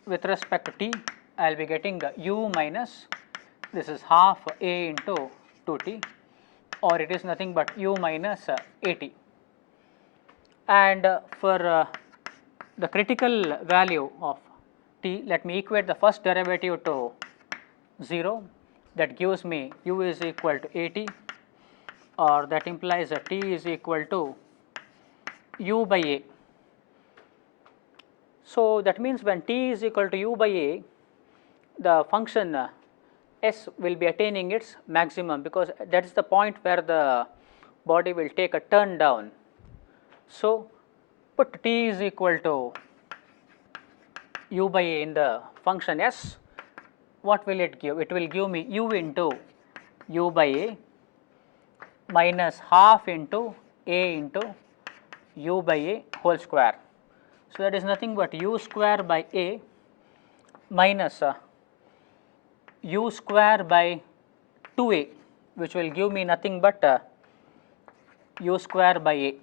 with respect to t. I will be getting u minus, this is half a into 2t, or it is nothing but u minus at. And for the critical value of t, let me equate the first derivative to 0, that gives me u is equal to at, or that implies that t is equal to u by a. So, that means when t is equal to u by a, the function s will be attaining its maximum, because that is the point where the body will take a turn down. So, put t is equal to u by a in the function s, what will it give? It will give me u into u by a minus half into a into u by a whole square. So, that is nothing but u square by a minus u square by 2a, which will give me nothing but u square by a.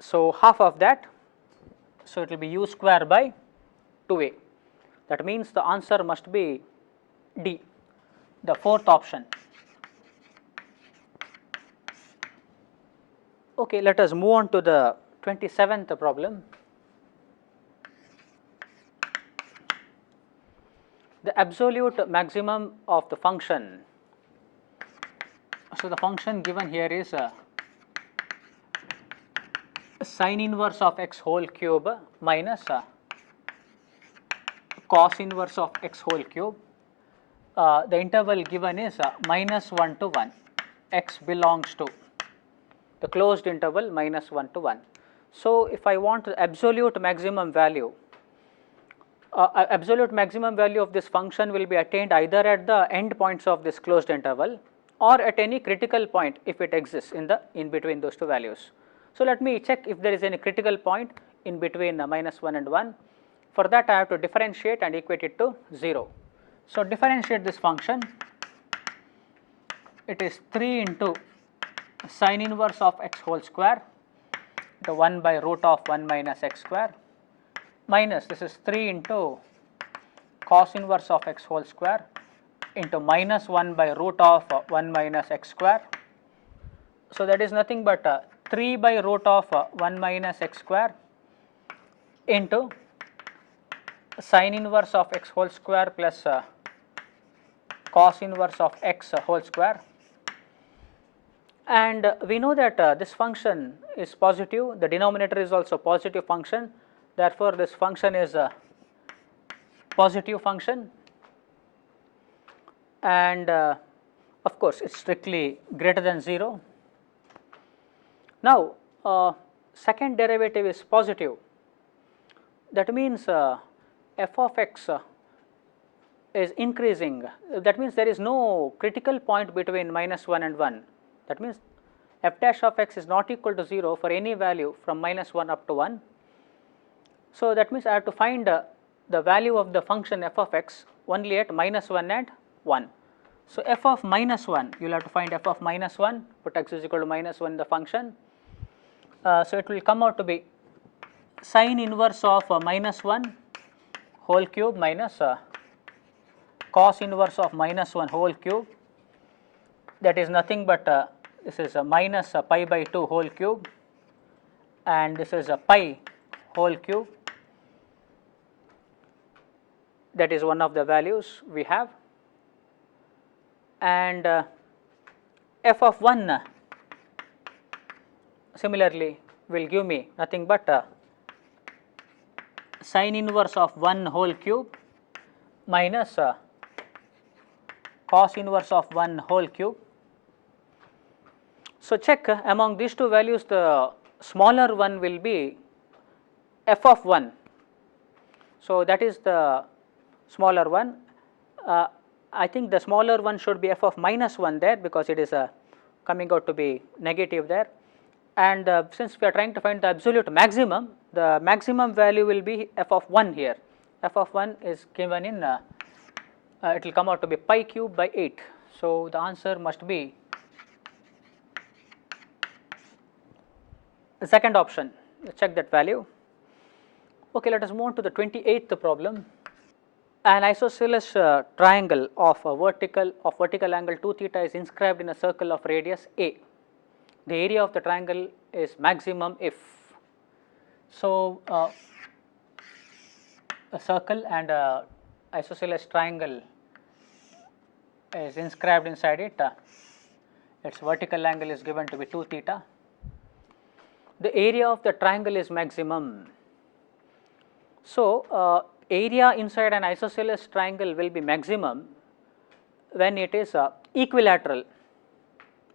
So, half of that, so it will be u square by 2a. That means the answer must be D, the fourth option. Okay, let us move on to the 27th problem. The absolute maximum of the function. So, the function given here is sin inverse of x whole cube minus cos inverse of x whole cube. The interval given is minus 1 to 1, x belongs to the closed interval minus 1 to 1. So, if I want the absolute maximum value, absolute maximum value of this function will be attained either at the end points of this closed interval or at any critical point if it exists in between those two values. So, let me check if there is any critical point in between minus 1 and 1. For that, I have to differentiate and equate it to 0. So, differentiate this function, it is 3 into sin inverse of x whole square to 1 by root of 1 minus x square minus this is 3 into cos inverse of x whole square into minus 1 by root of 1 minus x square. So, that is nothing but 3 by root of 1 minus x square into sin inverse of x whole square plus cos inverse of x whole square. And we know that this function is positive, the denominator is also positive function, therefore, this function is a positive function, and of course, it is strictly greater than 0. Now, second derivative is positive, that means f of x is increasing, that means there is no critical point between minus 1 and 1. That means f dash of x is not equal to 0 for any value from minus 1 up to 1. So, that means I have to find the value of the function f of x only at -1 and 1. So, f of -1, you will have to find f of -1, put x is equal to -1 in the function. So, it will come out to be sin inverse of -1 whole cube minus cos inverse of -1 whole cube, that is nothing but this is a minus pi by 2 whole cube, and this is a pi whole cube, that is one of the values we have, and f of 1 similarly will give me nothing but sin inverse of 1 whole cube minus cos inverse of 1 whole cube. So, check among these two values, the smaller one will be f of 1. So, that is the smaller one. I think the smaller one should be f of -1 there, because it is coming out to be negative there, and since we are trying to find the absolute maximum, the maximum value will be f of 1 here. F of 1 is given in it will come out to be pi cube by 8. So, the answer must be the second option. Let's check that value. Okay, let us move on to the 28th problem. An isosceles triangle of vertical angle 2 theta is inscribed in a circle of radius a. The area of the triangle is maximum if. So, a circle and a isosceles triangle is inscribed inside it. Its vertical angle is given to be 2 theta. The area of the triangle is maximum. So, area inside an isosceles triangle will be maximum when it is equilateral.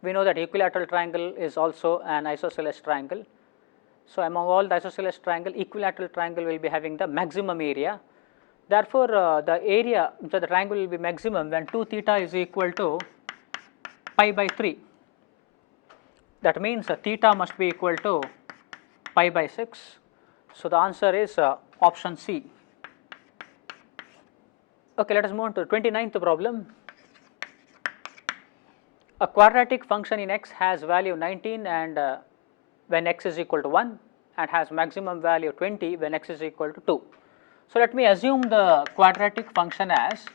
We know that equilateral triangle is also an isosceles triangle. So, among all the isosceles triangle, equilateral triangle will be having the maximum area. Therefore, the area inside the triangle will be maximum when 2 theta is equal to pi by 3. That means theta must be equal to pi by 6. So, the answer is option C. Okay, let us move on to the 29th problem. A quadratic function in x has value 19 and when x is equal to 1, and has maximum value 20 when x is equal to 2. So, let me assume the quadratic function as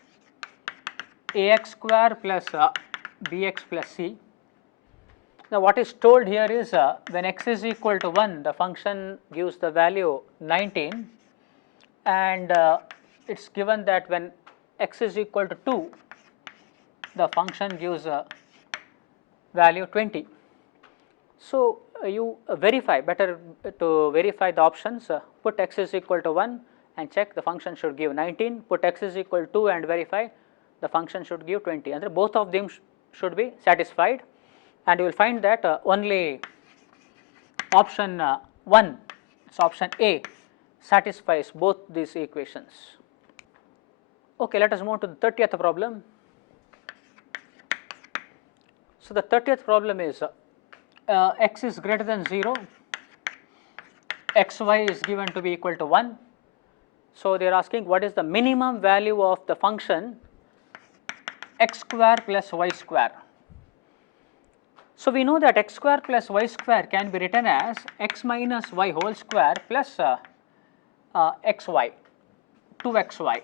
ax square plus bx plus c. Now, what is told here is when x is equal to 1, the function gives the value 19, and it is given that when x is equal to 2, the function gives value 20. So, you verify, better to verify the options, put x is equal to 1 and check the function should give 19, put x is equal to 2 and verify the function should give 20, and both of them should be satisfied, and you will find that only option 1, so option A, satisfies both these equations. Okay, let us move to the 30th problem. So, the 30th problem is x is greater than 0, xy is given to be equal to 1. So, they are asking what is the minimum value of the function x square plus y square. So, we know that x square plus y square can be written as x minus y whole square plus xy, 2xy.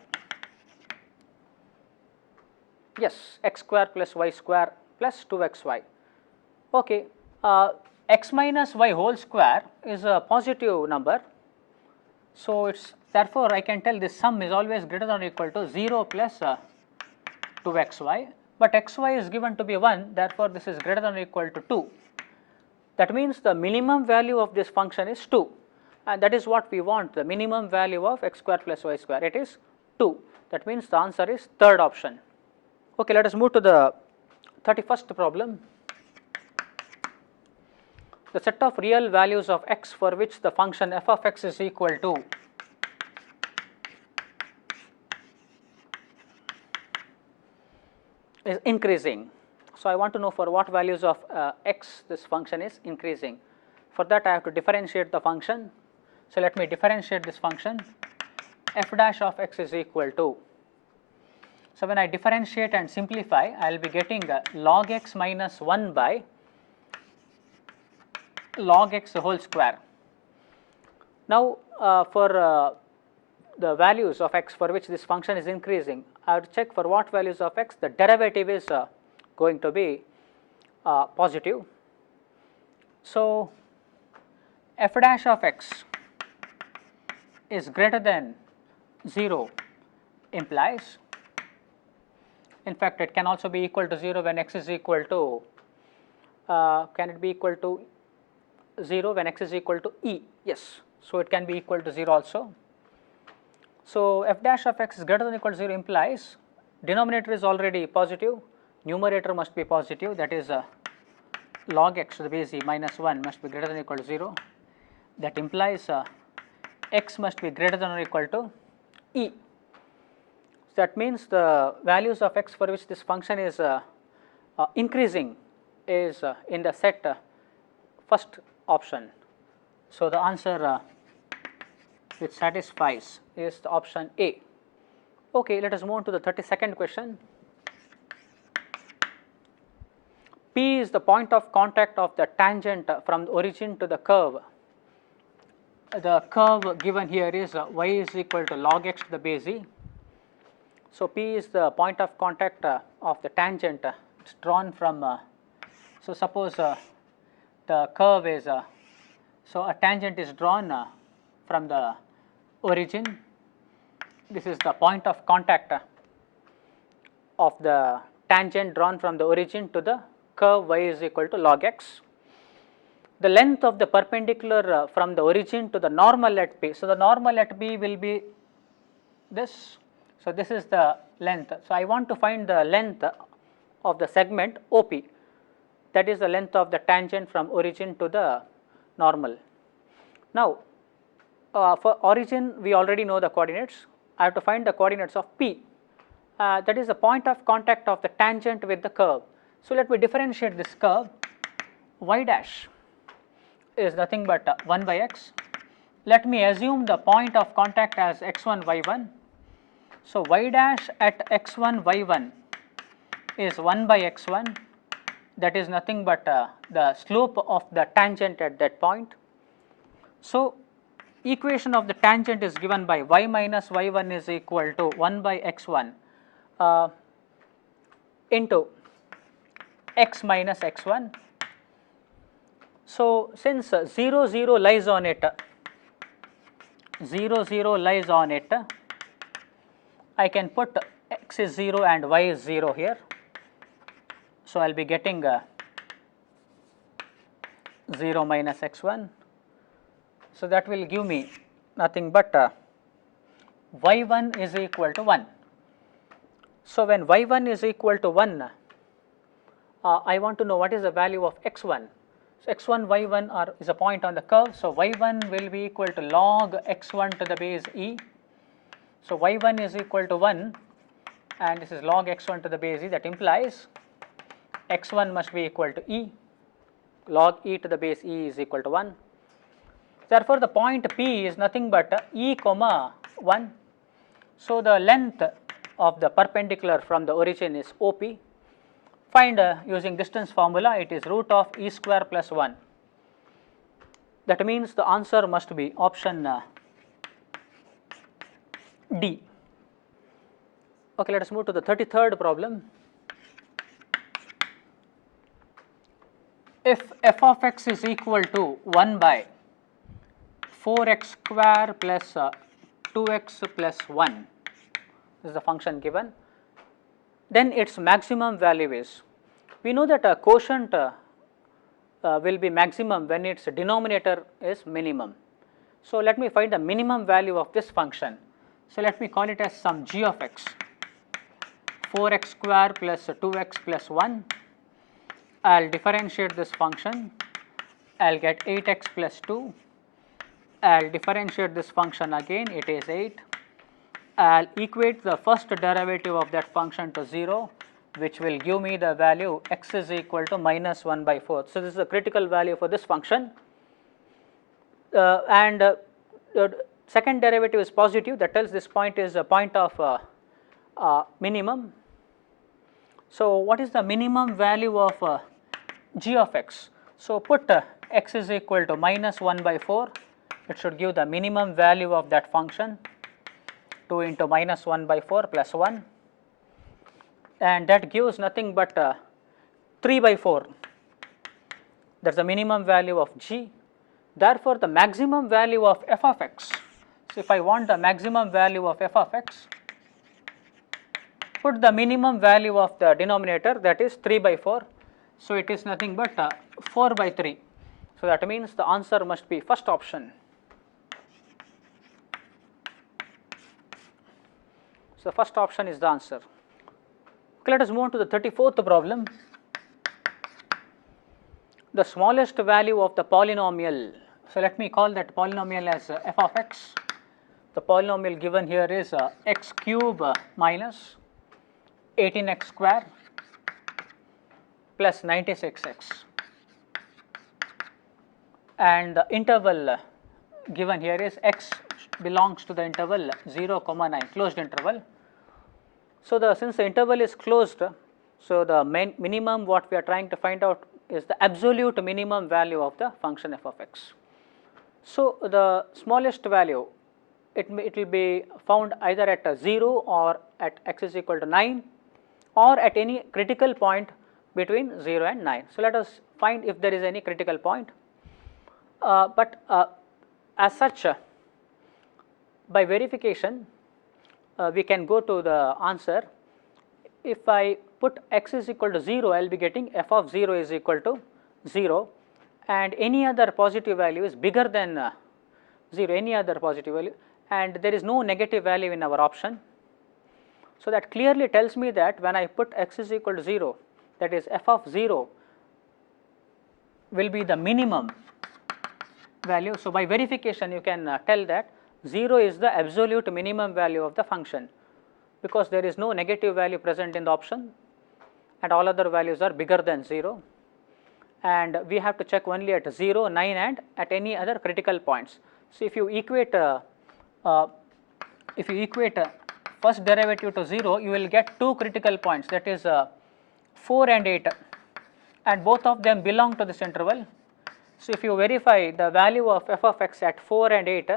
Yes, x square plus y square plus 2xy. Okay, x minus y whole square is a positive number. So, it's therefore, I can tell this sum is always greater than or equal to 0 plus 2xy, but xy is given to be 1, therefore, this is greater than or equal to 2. That means the minimum value of this function is 2, and that is what we want, the minimum value of x square plus y square, it is 2. That means the answer is third option. Okay, let us move to the 31st problem. The set of real values of x for which the function f of x is equal to is increasing. So, I want to know for what values of x this function is increasing. For that, I have to differentiate the function. So, let me differentiate this function. f dash of x is equal to, so when I differentiate and simplify, I will be getting log x minus 1 by log x whole square. Now, for the values of x for which this function is increasing, I have to check for what values of x the derivative is going to be positive. So, f dash of x is greater than 0 implies, in fact it can also be equal to 0 when x is equal to, can it be equal to 0 when x is equal to e? Yes. So, it can be equal to 0 also. So, f dash of x is greater than or equal to 0 implies denominator is already positive, numerator must be positive, that is log x to the base e minus 1 must be greater than or equal to 0, that implies x must be greater than or equal to e. So, that means the values of x for which this function is increasing is in the set first option. So, the answer which satisfies is the option A. Okay, let us move on to the 32nd question. P is the point of contact of the tangent from the origin to the curve. The curve given here is y is equal to log x to the base e. So, P is the point of contact of the tangent, it's drawn from, so suppose the curve is, so a tangent is drawn from the origin, this is the point of contact of the tangent drawn from the origin to the curve y is equal to log x. The length of the perpendicular from the origin to the normal at P, so the normal at P will be this. So, this is the length. So, I want to find the length of the segment OP, that is the length of the tangent from origin to the normal. Now, for origin we already know the coordinates, I have to find the coordinates of P, that is the point of contact of the tangent with the curve. So, let me differentiate this curve, y dash is nothing but 1 by x. Let me assume the point of contact as x1 y1. So, y dash at x1 y1 is 1 by x1, that is nothing but the slope of the tangent at that point. So, equation of the tangent is given by y minus y1 is equal to 1 by x1 into x minus x1. So, since 0 0 lies on it, 0 0 lies on it, I can put x is 0 and y is 0 here. So, I will be getting 0 minus x1. So, that will give me nothing but y1 is equal to 1. So, when y1 is equal to 1, I want to know what is the value of x1. So, x1 y1 is a point on the curve. So, y1 will be equal to log x1 to the base e. So, y1 is equal to 1 and this is log x1 to the base e, that implies x1 must be equal to e, log e to the base e is equal to 1. Therefore, the point P is nothing but e comma 1. So, the length of the perpendicular from the origin is OP. Find using distance formula, it is root of e square plus 1. That means the answer must be option D. Okay, let us move to the 33rd problem. If f of x is equal to 1 by 4x square plus 2x plus 1, this is the function given, then its maximum value is, we know that a quotient will be maximum when its denominator is minimum. So, let me find the minimum value of this function. So, let me call it as some g of x, 4x square plus 2x plus 1. I will differentiate this function, I will get 8x plus 2. I will differentiate this function again, it is 8. I will equate the first derivative of that function to 0, which will give me the value x is equal to minus 1 by 4. So, this is the critical value for this function, and second derivative is positive, that tells this point is a point of minimum. So, what is the minimum value of g of x? So, put x is equal to minus 1 by 4, it should give the minimum value of that function, 2 into minus 1 by 4 plus 1, and that gives nothing but 3 by 4, that is the minimum value of g. Therefore, the maximum value of f of x, so if I want the maximum value of f of x, put the minimum value of the denominator, that is 3 by 4. So, it is nothing but 4 by 3. So, that means the answer must be first option. So, first option is the answer. Okay, let us move on to the 34th problem. The smallest value of the polynomial. So, let me call that polynomial as f of x. The polynomial given here is x cube minus 18x square plus 96x, and the interval given here is x belongs to the interval 0, 9, closed interval. So, since the interval is closed, so the minimum what we are trying to find out is the absolute minimum value of the function f of x. So, the smallest value it will be found either at 0 or at x is equal to 9 or at any critical point between 0 and 9. So, let us find if there is any critical point, but as such by verification we can go to the answer. If I put x is equal to 0, I will be getting f of 0 is equal to 0, and any other positive value is bigger than 0, any other positive value, and there is no negative value in our option. So, that clearly tells me that when I put x is equal to 0, that is f of 0 will be the minimum value. So, by verification you can tell that 0 is the absolute minimum value of the function, because there is no negative value present in the option and all other values are bigger than 0, and we have to check only at 0, 9 and at any other critical points. So, if you equate first derivative to 0, you will get two critical points, that is 4 and 8, and both of them belong to this interval. So, if you verify the value of f of x at 4 and 8,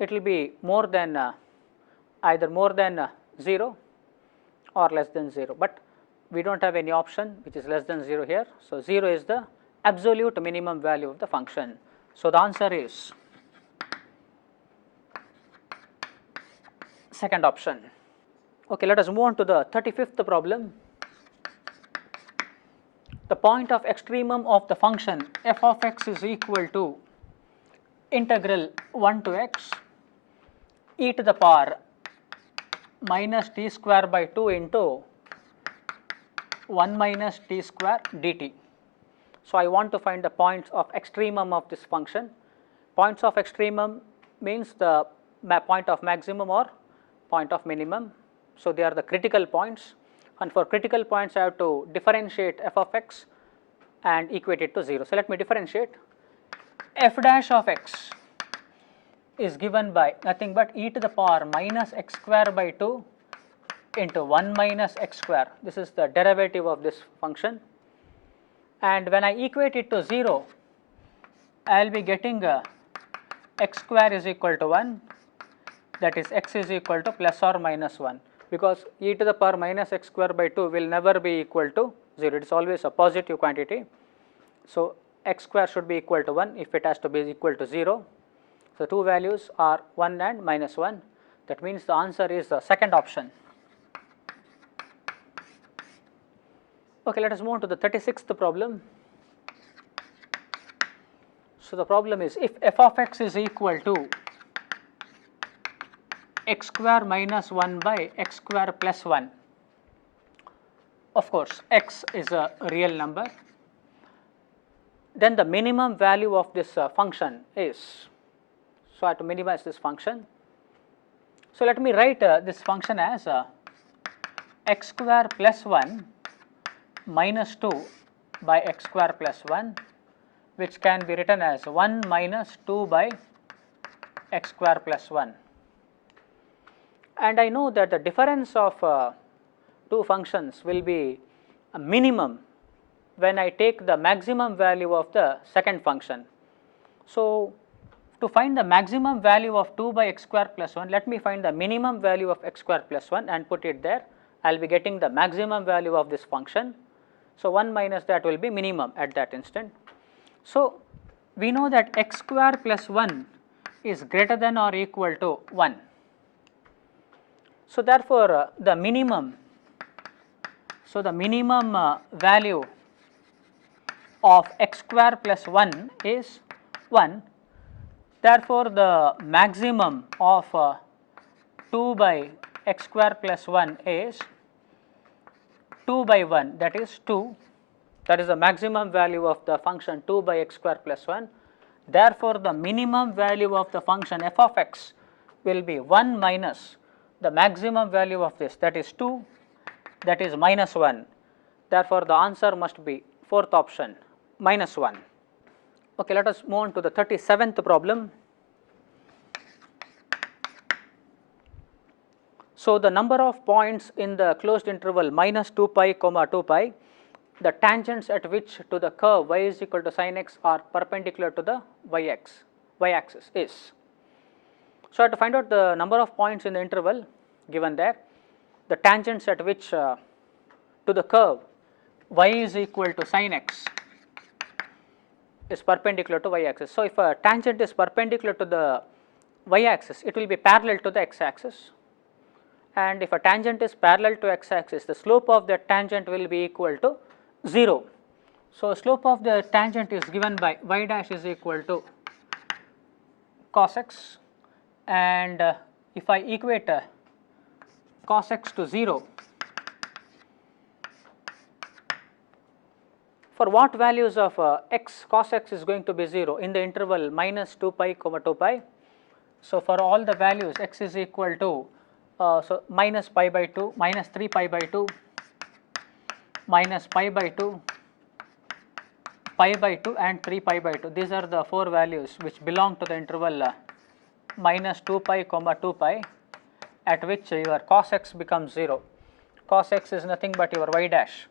it will be more than either more than 0 or less than 0, but we do not have any option which is less than 0 here. So, 0 is the absolute minimum value of the function. So, the answer is second option. Okay, let us move on to the 35th problem. The point of extremum of the function f of x is equal to integral 1 to x e to the power minus t square by 2 into 1 minus t square dt. So, I want to find the points of extremum of this function. Points of extremum means the point of maximum or point of minimum. So, they are the critical points, and for critical points I have to differentiate f of x and equate it to 0. So, let me differentiate. F dash of x is given by nothing but e to the power minus x square by 2 into 1 minus x square. This is the derivative of this function, and when I equate it to 0, I will be getting x square is equal to 1, that is x is equal to plus or minus 1, because e to the power minus x square by 2 will never be equal to 0, it is always a positive quantity. So, x square should be equal to 1 if it has to be equal to 0. So, two values are 1 and minus 1, that means the answer is the second option. Okay, let us move on to the 36th problem. So, the problem is if f of x is equal to x square minus 1 by x square plus 1, of course, x is a real number, then the minimum value of this function is, so I have to minimize this function. So, let me write this function as x square plus 1 minus 2 by x square plus 1, which can be written as 1 minus 2 by x square plus 1, and I know that the difference of two functions will be a minimum when I take the maximum value of the second function. So, to find the maximum value of 2 by x square plus 1, let me find the minimum value of x square plus 1 and put it there. I will be getting the maximum value of this function. So, 1 minus that will be minimum at that instant. So, we know that x square plus 1 is greater than or equal to 1. So, therefore, the minimum value of x square plus 1 is 1. Therefore, the maximum of 2 by x square plus 1 is 2 by 1, that is 2, that is the maximum value of the function 2 by x square plus 1. Therefore, the minimum value of the function f of x will be 1 minus the maximum value of this, that is 2, that is minus 1. Therefore, the answer must be fourth option, minus 1. Okay, let us move on to the 37th problem. So, the number of points in the closed interval minus 2 pi comma 2 pi, the tangents at which to the curve y is equal to sin x are perpendicular to the y axis is. So, I have to find out the number of points in the interval given there, the tangents at which to the curve y is equal to sin x is perpendicular to y axis. So, if a tangent is perpendicular to the y axis, it will be parallel to the x axis, and if a tangent is parallel to x axis, the slope of the tangent will be equal to 0. So, slope of the tangent is given by y dash is equal to cos x, and if I equate cos x to 0, for what values of x, cos x is going to be 0 in the interval minus 2 pi comma 2 pi. So, for all the values x is equal to so minus pi by 2, minus 3 pi by 2, minus pi by 2, pi by 2 and 3 pi by 2. These are the 4 values which belong to the interval minus 2 pi comma 2 pi, at which your cos x becomes 0. Cos x is nothing but your y dash.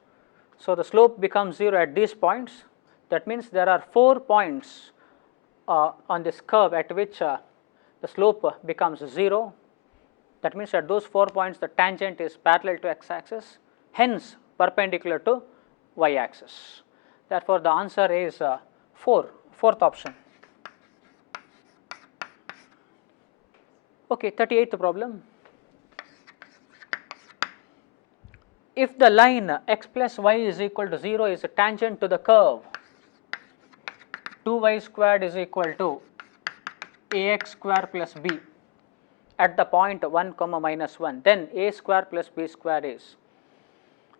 So, the slope becomes 0 at these points. That means there are 4 points on this curve at which the slope becomes 0. That means at those 4 points the tangent is parallel to x axis, hence perpendicular to y axis. Therefore, the answer is fourth option. Okay, 38th problem. If the line x plus y is equal to 0 is a tangent to the curve 2y squared is equal to ax square plus b at the point 1 comma minus 1, then a square plus b square is.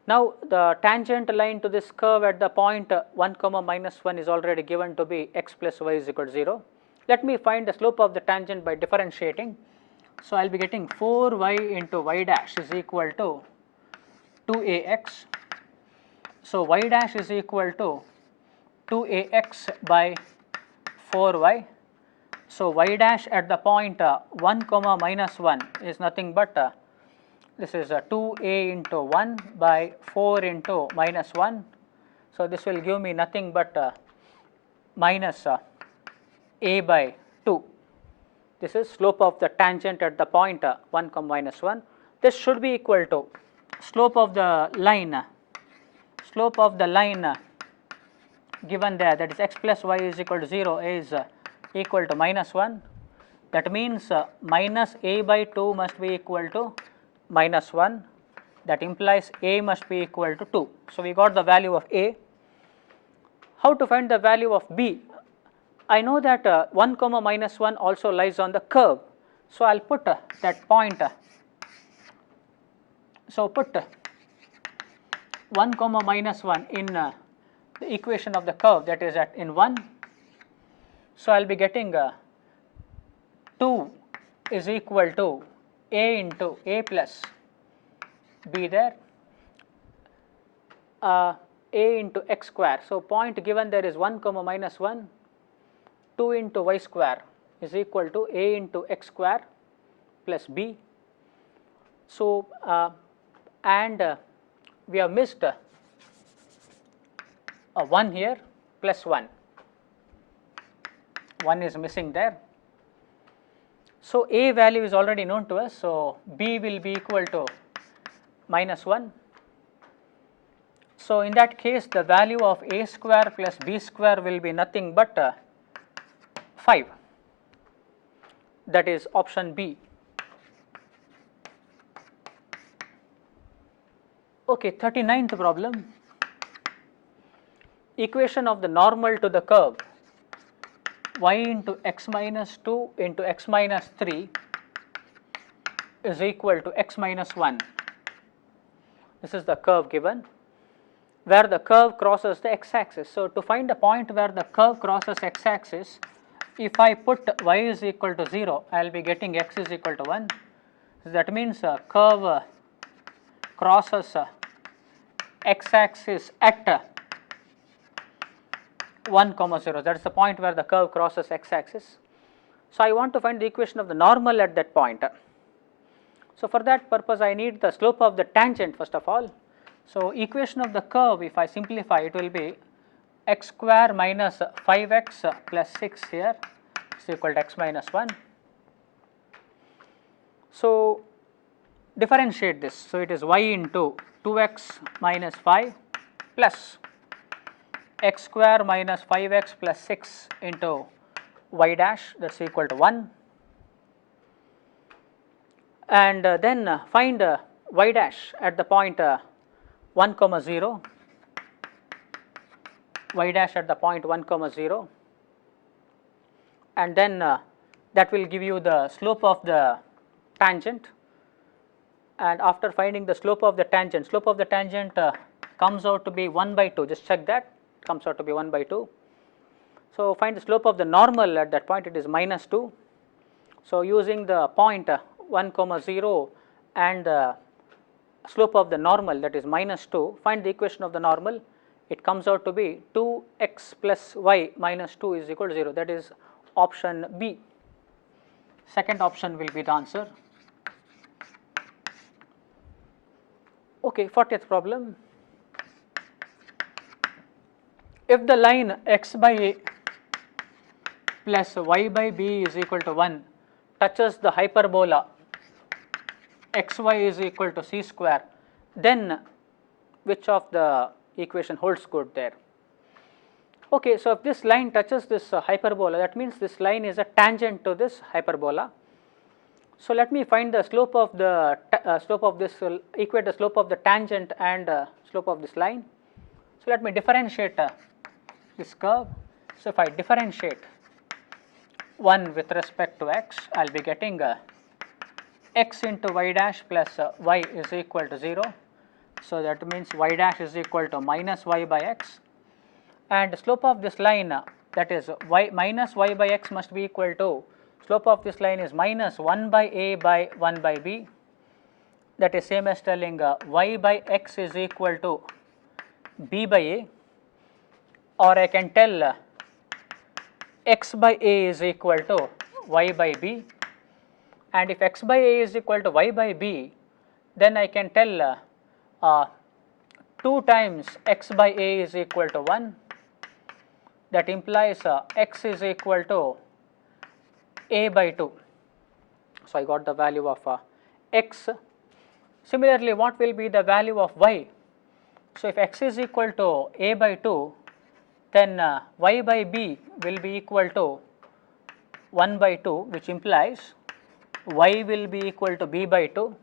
Now, the tangent line to this curve at the point 1 comma minus 1 is already given to be x plus y is equal to 0. Let me find the slope of the tangent by differentiating. So, I will be getting 4y into y dash is equal to 2ax. So, y dash is equal to 2ax by 4y. So, y dash at the point 1 comma minus 1 is nothing but this is 2a into 1 by 4 into minus 1. So, this will give me nothing but minus a by 2. This is slope of the tangent at the point 1 comma minus 1. This should be equal to slope of the line given there, that is x plus y is equal to 0 is equal to minus 1. That means minus a by 2 must be equal to minus 1. That implies a must be equal to 2. So, we got the value of a. How to find the value of b? I know that 1 comma minus 1 also lies on the curve. So, I will put that point. So, put 1 comma minus 1 in the equation of the curve, that is at in 1. So, I will be getting 2 is equal to a into a plus b there, a into x square. So, point given there is 1 comma minus 1, 2 into y square is equal to a into x square plus b. So, we have missed a 1 here plus 1 is missing there. So, a value is already known to us. So, b will be equal to minus 1. So, in that case the value of a square plus b square will be nothing but 5, that is option B. Okay, 39th problem. Equation of the normal to the curve y into x minus 2 into x minus 3 is equal to x minus 1. This is the curve given where the curve crosses the x axis. So, to find the point where the curve crosses x axis, if I put y is equal to 0, I will be getting x is equal to 1. So, that means curve crosses x axis at 1 comma 0, that is the point where the curve crosses x axis. So, I want to find the equation of the normal at that point. So, for that purpose I need the slope of the tangent first of all. So, equation of the curve, if I simplify, it will be x square minus 5x plus 6 here is equal to x minus 1. So, differentiate this. So, it is y into 2x minus 5 plus x square minus 5x plus 6 into y dash, that is equal to 1, and then find y dash at the point 1 comma 0, y dash at the point 1 comma 0, and then that will give you the slope of the tangent. And after finding the slope of the tangent comes out to be 1 by 2, just check that, comes out to be 1 by 2. So, find the slope of the normal at that point, it is minus 2. So, using the point 1 comma 0 and the slope of the normal, that is minus 2, find the equation of the normal, it comes out to be 2x plus y minus 2 is equal to 0, that is option B. Second option will be the answer. Okay, 40th problem. If the line x by a plus y by b is equal to 1 touches the hyperbola xy is equal to c square, then which of the equation holds good there? Okay, so if this line touches this hyperbola, that means this line is a tangent to this hyperbola. So, let me find the slope of the this, equate the slope of the tangent and slope of this line. So, let me differentiate this curve. So, if I differentiate 1 with respect to x, I will be getting x into y dash plus y is equal to 0. So, that means y dash is equal to minus y by x, and the slope of this line that is y minus y by x must be equal to, slope of this line is minus 1 by a by 1 by b, that is same as telling y by x is equal to b by a, or I can tell x by a is equal to y by b, and if x by a is equal to y by b, then I can tell 2 times x by a is equal to 1, that implies x is equal to a by 2. So, I got the value of x. Similarly, what will be the value of y? So, if x is equal to a by 2, then y by b will be equal to 1 by 2, which implies y will be equal to b by 2.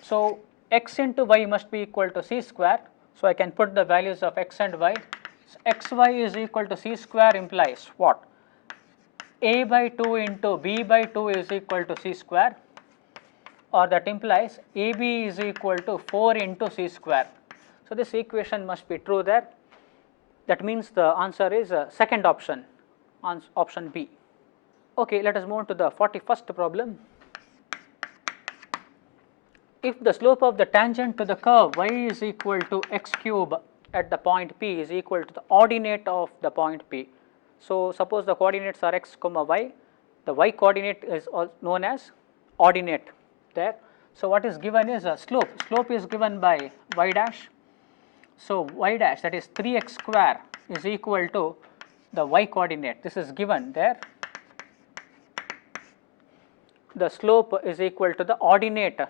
So, x into y must be equal to c square. So, I can put the values of x and y. So, xy is equal to c square implies what? A by 2 into b by 2 is equal to c square, or that implies ab is equal to 4 into c square. So, this equation must be true there. That means the answer is second option, option B. Okay, let us move on to the 41st problem. If the slope of the tangent to the curve y is equal to x cube at the point P is equal to the ordinate of the point P. So, suppose the coordinates are x comma y, the y coordinate is known as ordinate there. So, what is given is a slope. Slope is given by y dash. So, y dash, that is 3x square, is equal to the y coordinate. This is given there. The slope is equal to the ordinate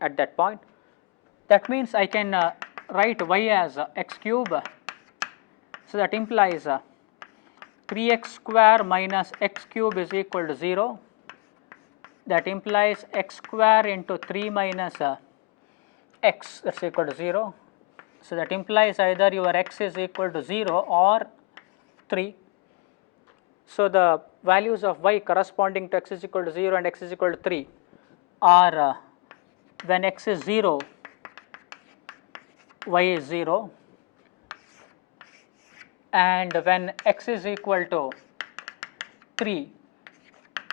at that point. That means I can write y as x cube. So, that implies 3x square minus x cube is equal to 0. That implies x square into 3 minus x, that is equal to 0. So, that implies either your x is equal to 0 or 3. So, the values of y corresponding to x is equal to 0 and x is equal to 3 are when x is 0, y is 0, and when x is equal to 3,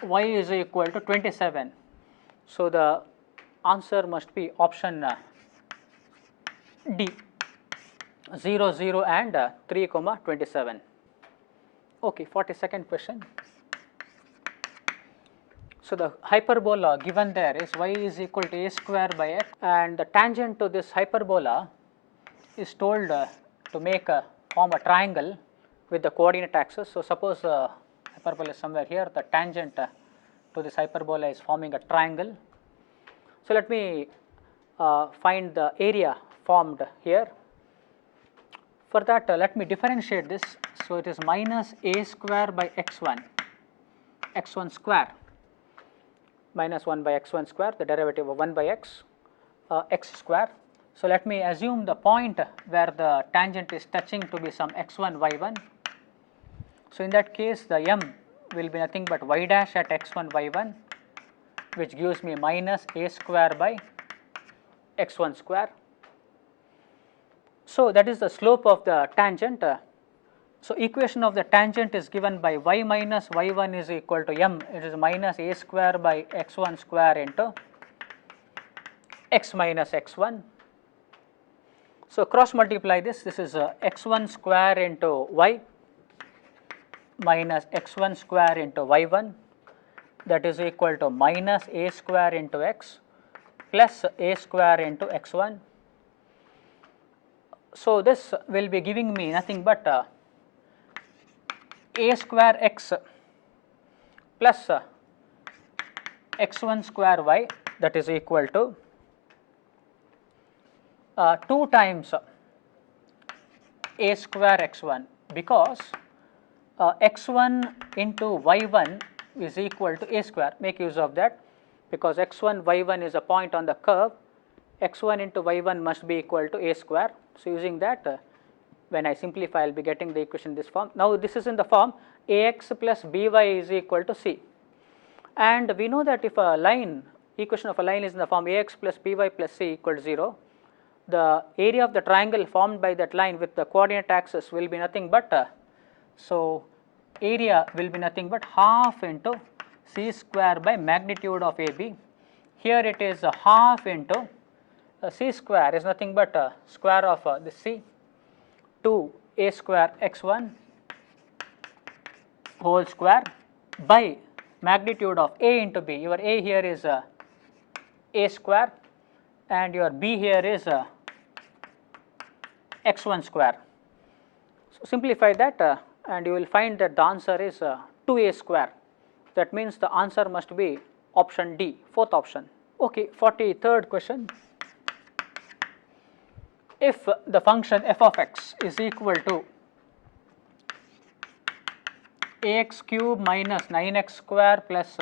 y is equal to 27. So, the answer must be option D, 0, 0 and 3 comma 27. Okay, 42nd question. So, the hyperbola given there is y is equal to a square by x, and the tangent to this hyperbola is told to make form a triangle with the coordinate axis. So, suppose hyperbola is somewhere here, the tangent to this hyperbola is forming a triangle. So, let me find the area formed here. For that, let me differentiate this. So, it is minus a square by x1 square, minus 1 by x1 square, the derivative of 1 by x, x square. So, let me assume the point where the tangent is touching to be some x1 y1. So, in that case, the m will be nothing but y dash at x1 y1, which gives me minus a square by x1 square. So, that is the slope of the tangent. So, equation of the tangent is given by y minus y1 is equal to m, it is minus a square by x1 square into x minus x1. So, cross multiply this, this is x1 square into y minus x1 square into y1, that is equal to minus a square into x plus a square into x1. So, this will be giving me nothing but a square x plus x1 square y, that is equal to 2 times a square x1, because x1 into y1 is equal to a square. Make use of that, because x1 y1 is a point on the curve, x1 into y1 must be equal to a square. So, using that, when I simplify, I will be getting the equation in this form. Now, this is in the form ax plus by is equal to c, and we know that if a line, equation of a line is in the form ax plus by plus c equal to 0, the area of the triangle formed by that line with the coordinate axis will be nothing but so area will be nothing but half into c square by magnitude of AB. Here it is half into c square is nothing but square of the c, 2 a square x1 whole square by magnitude of a into b. Your a here is a square and your b here is x1 square. So, simplify that and you will find that the answer is 2a square. That means the answer must be option D, fourth option. Okay, 43rd question. If the function f of x is equal to ax cube minus 9x square plus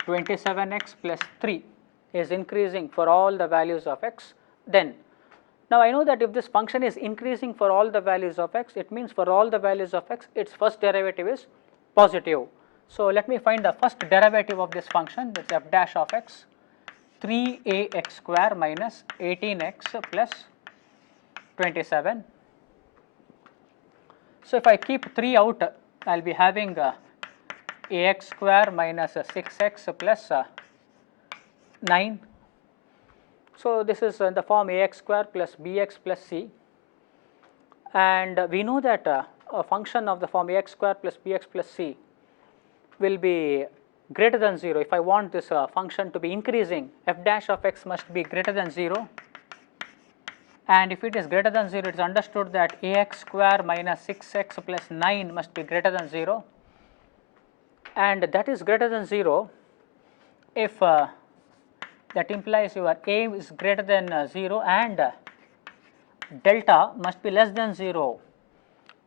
27x plus 3 is increasing for all the values of x, then now I know that if this function is increasing for all the values of x, it means for all the values of x its first derivative is positive. So, let me find the first derivative of this function, that is f dash of x, 3ax square minus 18x plus 27. So, if I keep 3 out, I will be having ax square minus 6x plus 9. So, this is in the form ax square plus bx plus c, and we know that a function of the form ax square plus bx plus c will be greater than 0, if I want this function to be increasing, f dash of x must be greater than 0, and if it is greater than 0, it is understood that ax square minus 6x plus 9 must be greater than 0, and that is greater than 0 if that implies your a is greater than 0 and delta must be less than 0.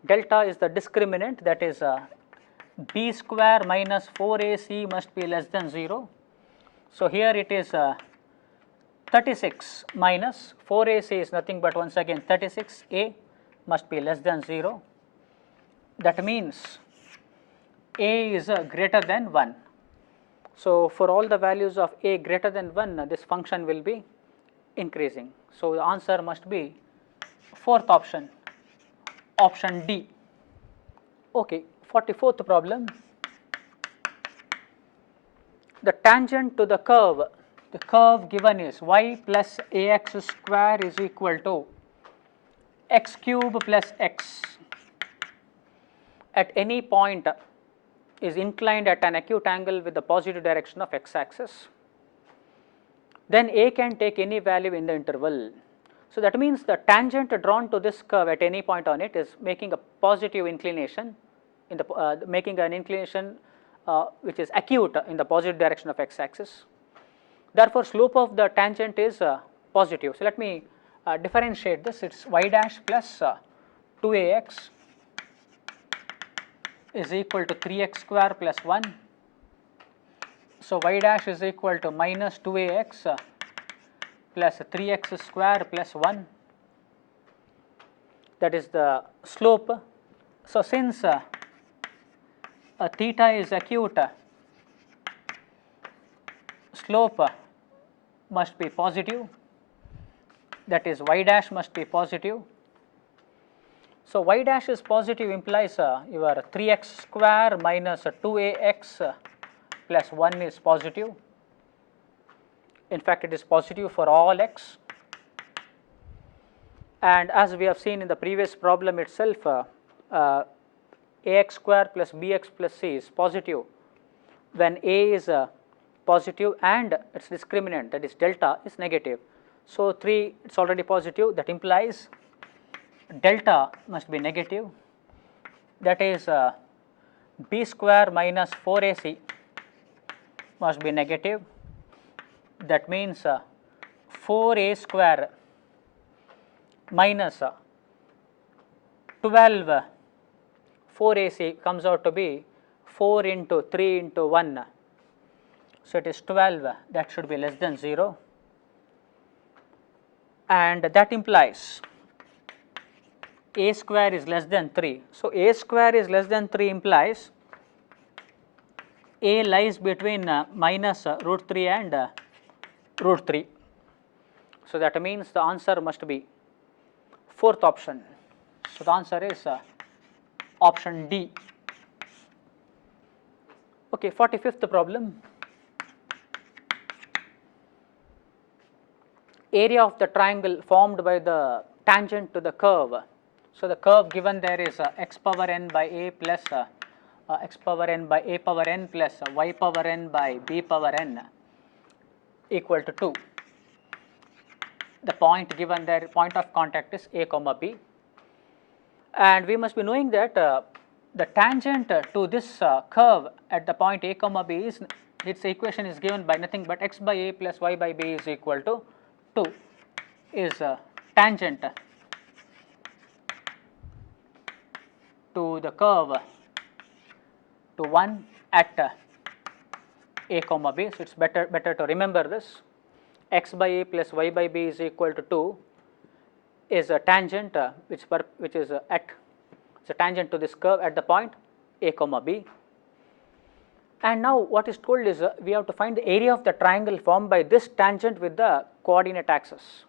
Delta is the discriminant, that is b square minus 4ac must be less than 0. So, here it is 36 minus 4ac is nothing but once again 36a must be less than 0. That means a is greater than 1. So, for all the values of a greater than 1, this function will be increasing. So, the answer must be fourth option, option D. Okay, 44th problem. The tangent to the curve given is y plus ax square is equal to x cube plus x at any point is inclined at an acute angle with the positive direction of x axis. Then a can take any value in the interval. So, that means the tangent drawn to this curve at any point on it is making a positive inclination in the making an inclination which is acute in the positive direction of x axis. Therefore, slope of the tangent is positive. So, let me differentiate this. It is y dash plus 2ax is equal to 3x square plus 1. So, y dash is equal to minus 2ax plus 3x square plus 1, that is the slope. So, since theta is acute, slope must be positive, that is y dash must be positive. So, y dash is positive implies your 3x square minus 2ax plus 1 is positive. In fact, it is positive for all x, and as we have seen in the previous problem itself, ax square plus bx plus c is positive when a is positive and its discriminant, that is delta, is negative. So, 3 it is already positive, that implies delta must be negative, that is b square minus 4ac must be negative. That means 4a square minus 12 4ac comes out to be 4 into 3 into 1. So, it is 12, that should be less than 0, and that implies a square is less than 3. So, a square is less than 3 implies a lies between minus root 3 and root 3. So, that means the answer must be fourth option. So, the answer is option D. Okay, 45th problem. Area of the triangle formed by the tangent to the curve. So, the curve given there is x power n by a plus x power n by a power n plus y power n by b power n equal to 2. The point given there, point of contact is a comma b, and we must be knowing that the tangent to this curve at the point a comma b is, its equation is given by nothing but x by a plus y by b is equal to 2 is tangent to the curve to 1 at a comma b. So, it is better to remember this. X by a plus y by b is equal to 2 is a tangent which is at, it's a tangent to this curve at the point a comma b. And now what is told is we have to find the area of the triangle formed by this tangent with the coordinate axis.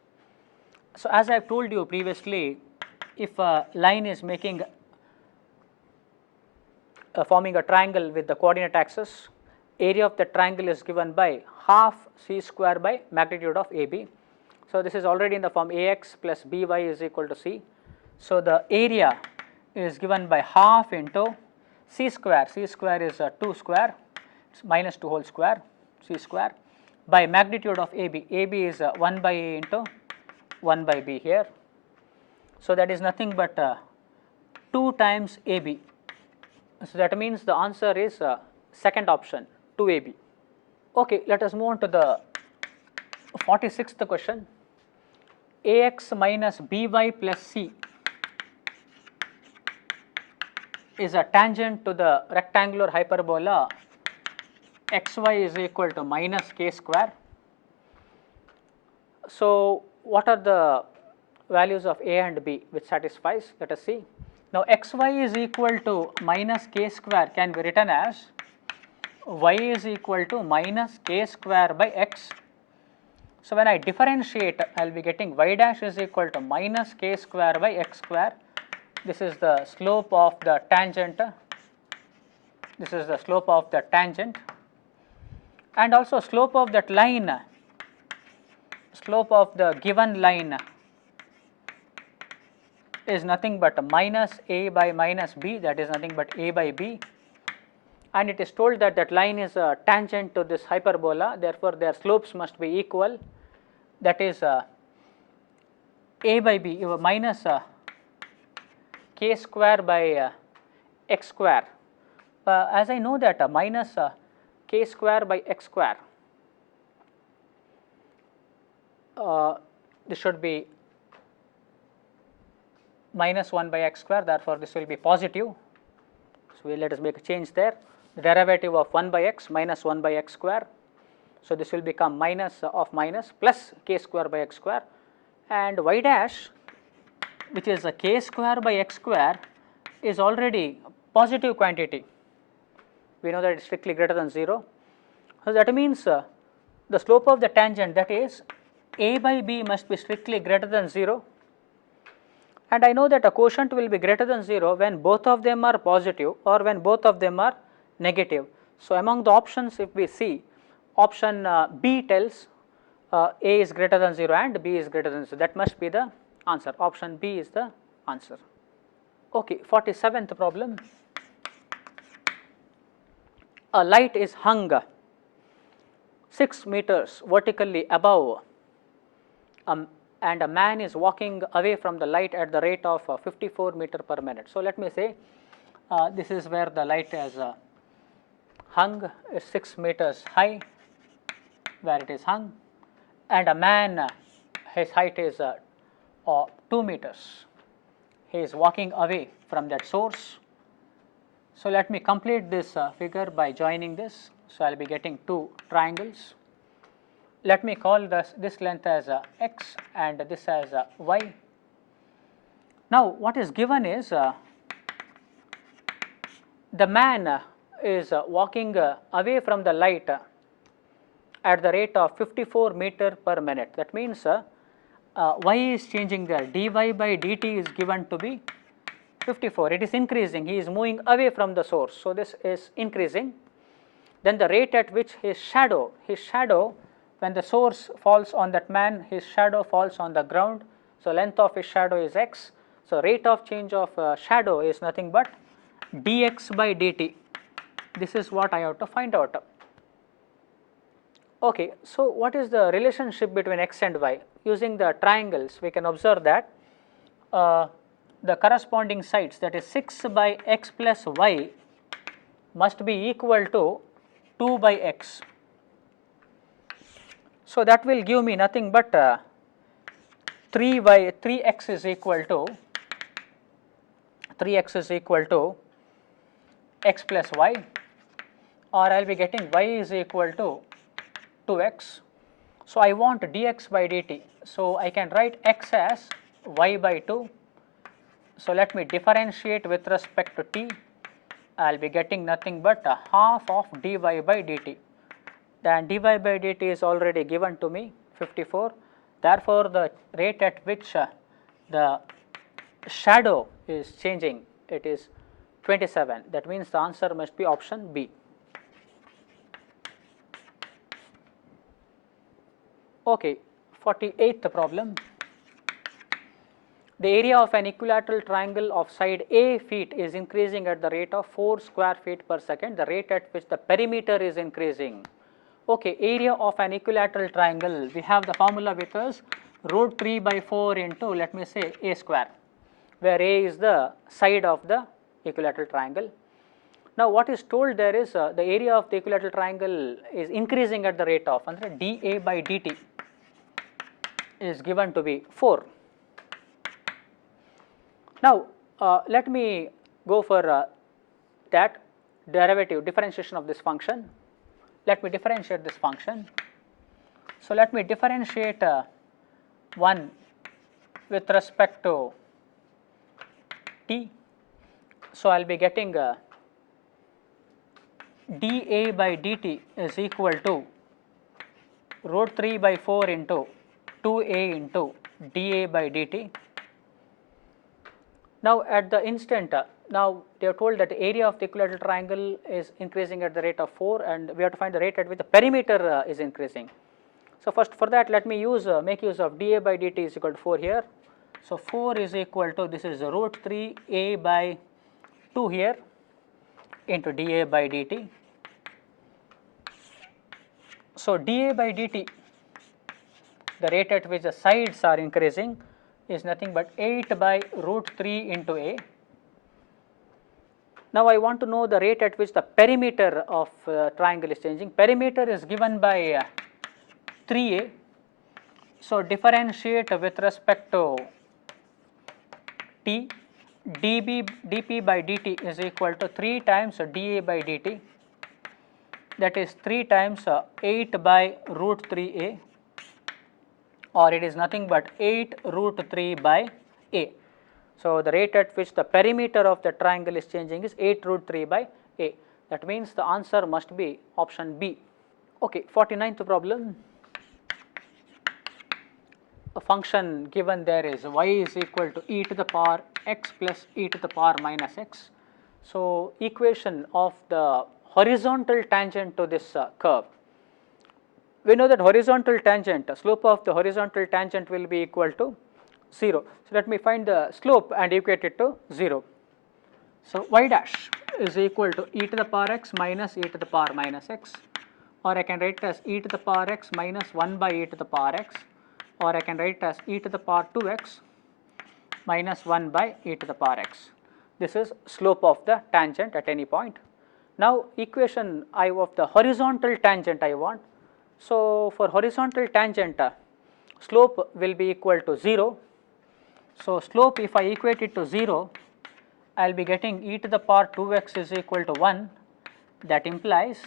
So, as I have told you previously, if a line is making forming a triangle with the coordinate axis, area of the triangle is given by half c square by magnitude of AB. So, this is already in the form ax plus by is equal to c. So, the area is given by half into c square, c square is 2 square, it's minus 2 whole square, c square, by magnitude of AB, AB is 1 by A into 1 by B here. So, that is nothing but 2 times AB. So, that means the answer is second option 2AB. Okay, let us move on to the 46th question. AX minus BY plus C is a tangent to the rectangular hyperbola xy is equal to minus k square. So, what are the values of A and B which satisfies? Let us see. Now, xy is equal to minus k square can be written as y is equal to minus k square by x. So, when I differentiate, I will be getting y dash is equal to minus k square by x square. This is the slope of the tangent, this is the slope of the tangent, and also slope of that line, slope of the given line is nothing but minus a by minus b, that is nothing but a by b, and it is told that that line is a tangent to this hyperbola, therefore, their slopes must be equal, that is a by b minus k square by x square. As I know that minus k square by x square, this should be minus 1 by x square, therefore, this will be positive. So, let us make a change there, the derivative of 1 by x minus 1 by x square. So, this will become minus of minus plus k square by x square, and y dash, which is a k square by x square, is already positive quantity. We know that it is strictly greater than 0. So, that means the slope of the tangent, that is a by b, must be strictly greater than 0, and I know that a quotient will be greater than 0 when both of them are positive or when both of them are negative. So, among the options, if we see, option B tells A is greater than 0 and B is greater than 0, that must be the answer, option B is the answer. Okay, 47th problem. A light is hung 6 meters vertically above and a man is walking away from the light at the rate of 54 meter per minute. So, let me say this is where the light is hung, is 6 meters high, where it is hung, and a man, his height is 2 meters, he is walking away from that source. So, let me complete this figure by joining this. So, I will be getting 2 triangles. Let me call this length as x and this as y. Now, what is given is the man is walking away from the light at the rate of 54 meter per minute. That means y is changing there, dy by dt is given to be 54, it is increasing, he is moving away from the source. So, this is increasing. Then the rate at which his shadow, when the source falls on that man, his shadow falls on the ground. So, length of his shadow is x. So, rate of change of shadow is nothing but dx by dt. This is what I have to find out. Okay, so what is the relationship between x and y? Using the triangles, we can observe that the corresponding sides, that is 6 by x plus y, must be equal to 2 by x. So, that will give me nothing but 3x is equal to x plus y, or I will be getting y is equal to 2x. So, I want dx by dt. So, I can write x as y by 2. So, let me differentiate with respect to t. I will be getting nothing but half of dy by dt. Then dy by dt is already given to me 54. Therefore, the rate at which the shadow is changing, it is 27. That means the answer must be option B. Okay, 48th problem. the area of an equilateral triangle of side A feet is increasing at the rate of 4 square feet per second, the rate at which the perimeter is increasing. Okay, area of an equilateral triangle, we have the formula with us, root 3 by 4 into, let me say, A square, where A is the side of the equilateral triangle. Now, what is told there is the area of the equilateral triangle is increasing at the rate of dA by dt is given to be 4. Now, let me go for that derivative differentiation of this function. Let me differentiate this function. So, let me differentiate 1 with respect to t. So, I will be getting dA by dt is equal to root 3 by 4 into 2a into dA by dt. Now, at the instant, now they are told that the area of the equilateral triangle is increasing at the rate of 4, and we have to find the rate at which the perimeter is increasing. So, first for that, let me make use of dA by dt is equal to 4 here. So, 4 is equal to, this is root 3 a by 2 here into dA by dt. So, dA by dt, the rate at which the sides are increasing, is nothing but 8 by root 3 into a. Now, I want to know the rate at which the perimeter of triangle is changing. Perimeter is given by 3a. So, differentiate with respect to t, dp by dt is equal to 3 times dA by dt, that is 3 times 8 by root 3a, or it is nothing but 8 root 3 by a. So, the rate at which the perimeter of the triangle is changing is 8 root 3 by a. That means the answer must be option B. Okay, 49th problem. A function given there is y is equal to e to the power x plus e to the power minus x. So, equation of the horizontal tangent to this curve. We know that horizontal tangent, slope of the horizontal tangent will be equal to 0. So, let me find the slope and equate it to 0. So, y dash is equal to e to the power x minus e to the power minus x, or I can write it as e to the power x minus 1 by e to the power x, or I can write it as e to the power 2x minus 1 by e to the power x. This is slope of the tangent at any point. Now, equation of the horizontal tangent I want. So, for horizontal tangent, slope will be equal to 0. So, slope, if I equate it to 0, I will be getting e to the power 2x is equal to 1, that implies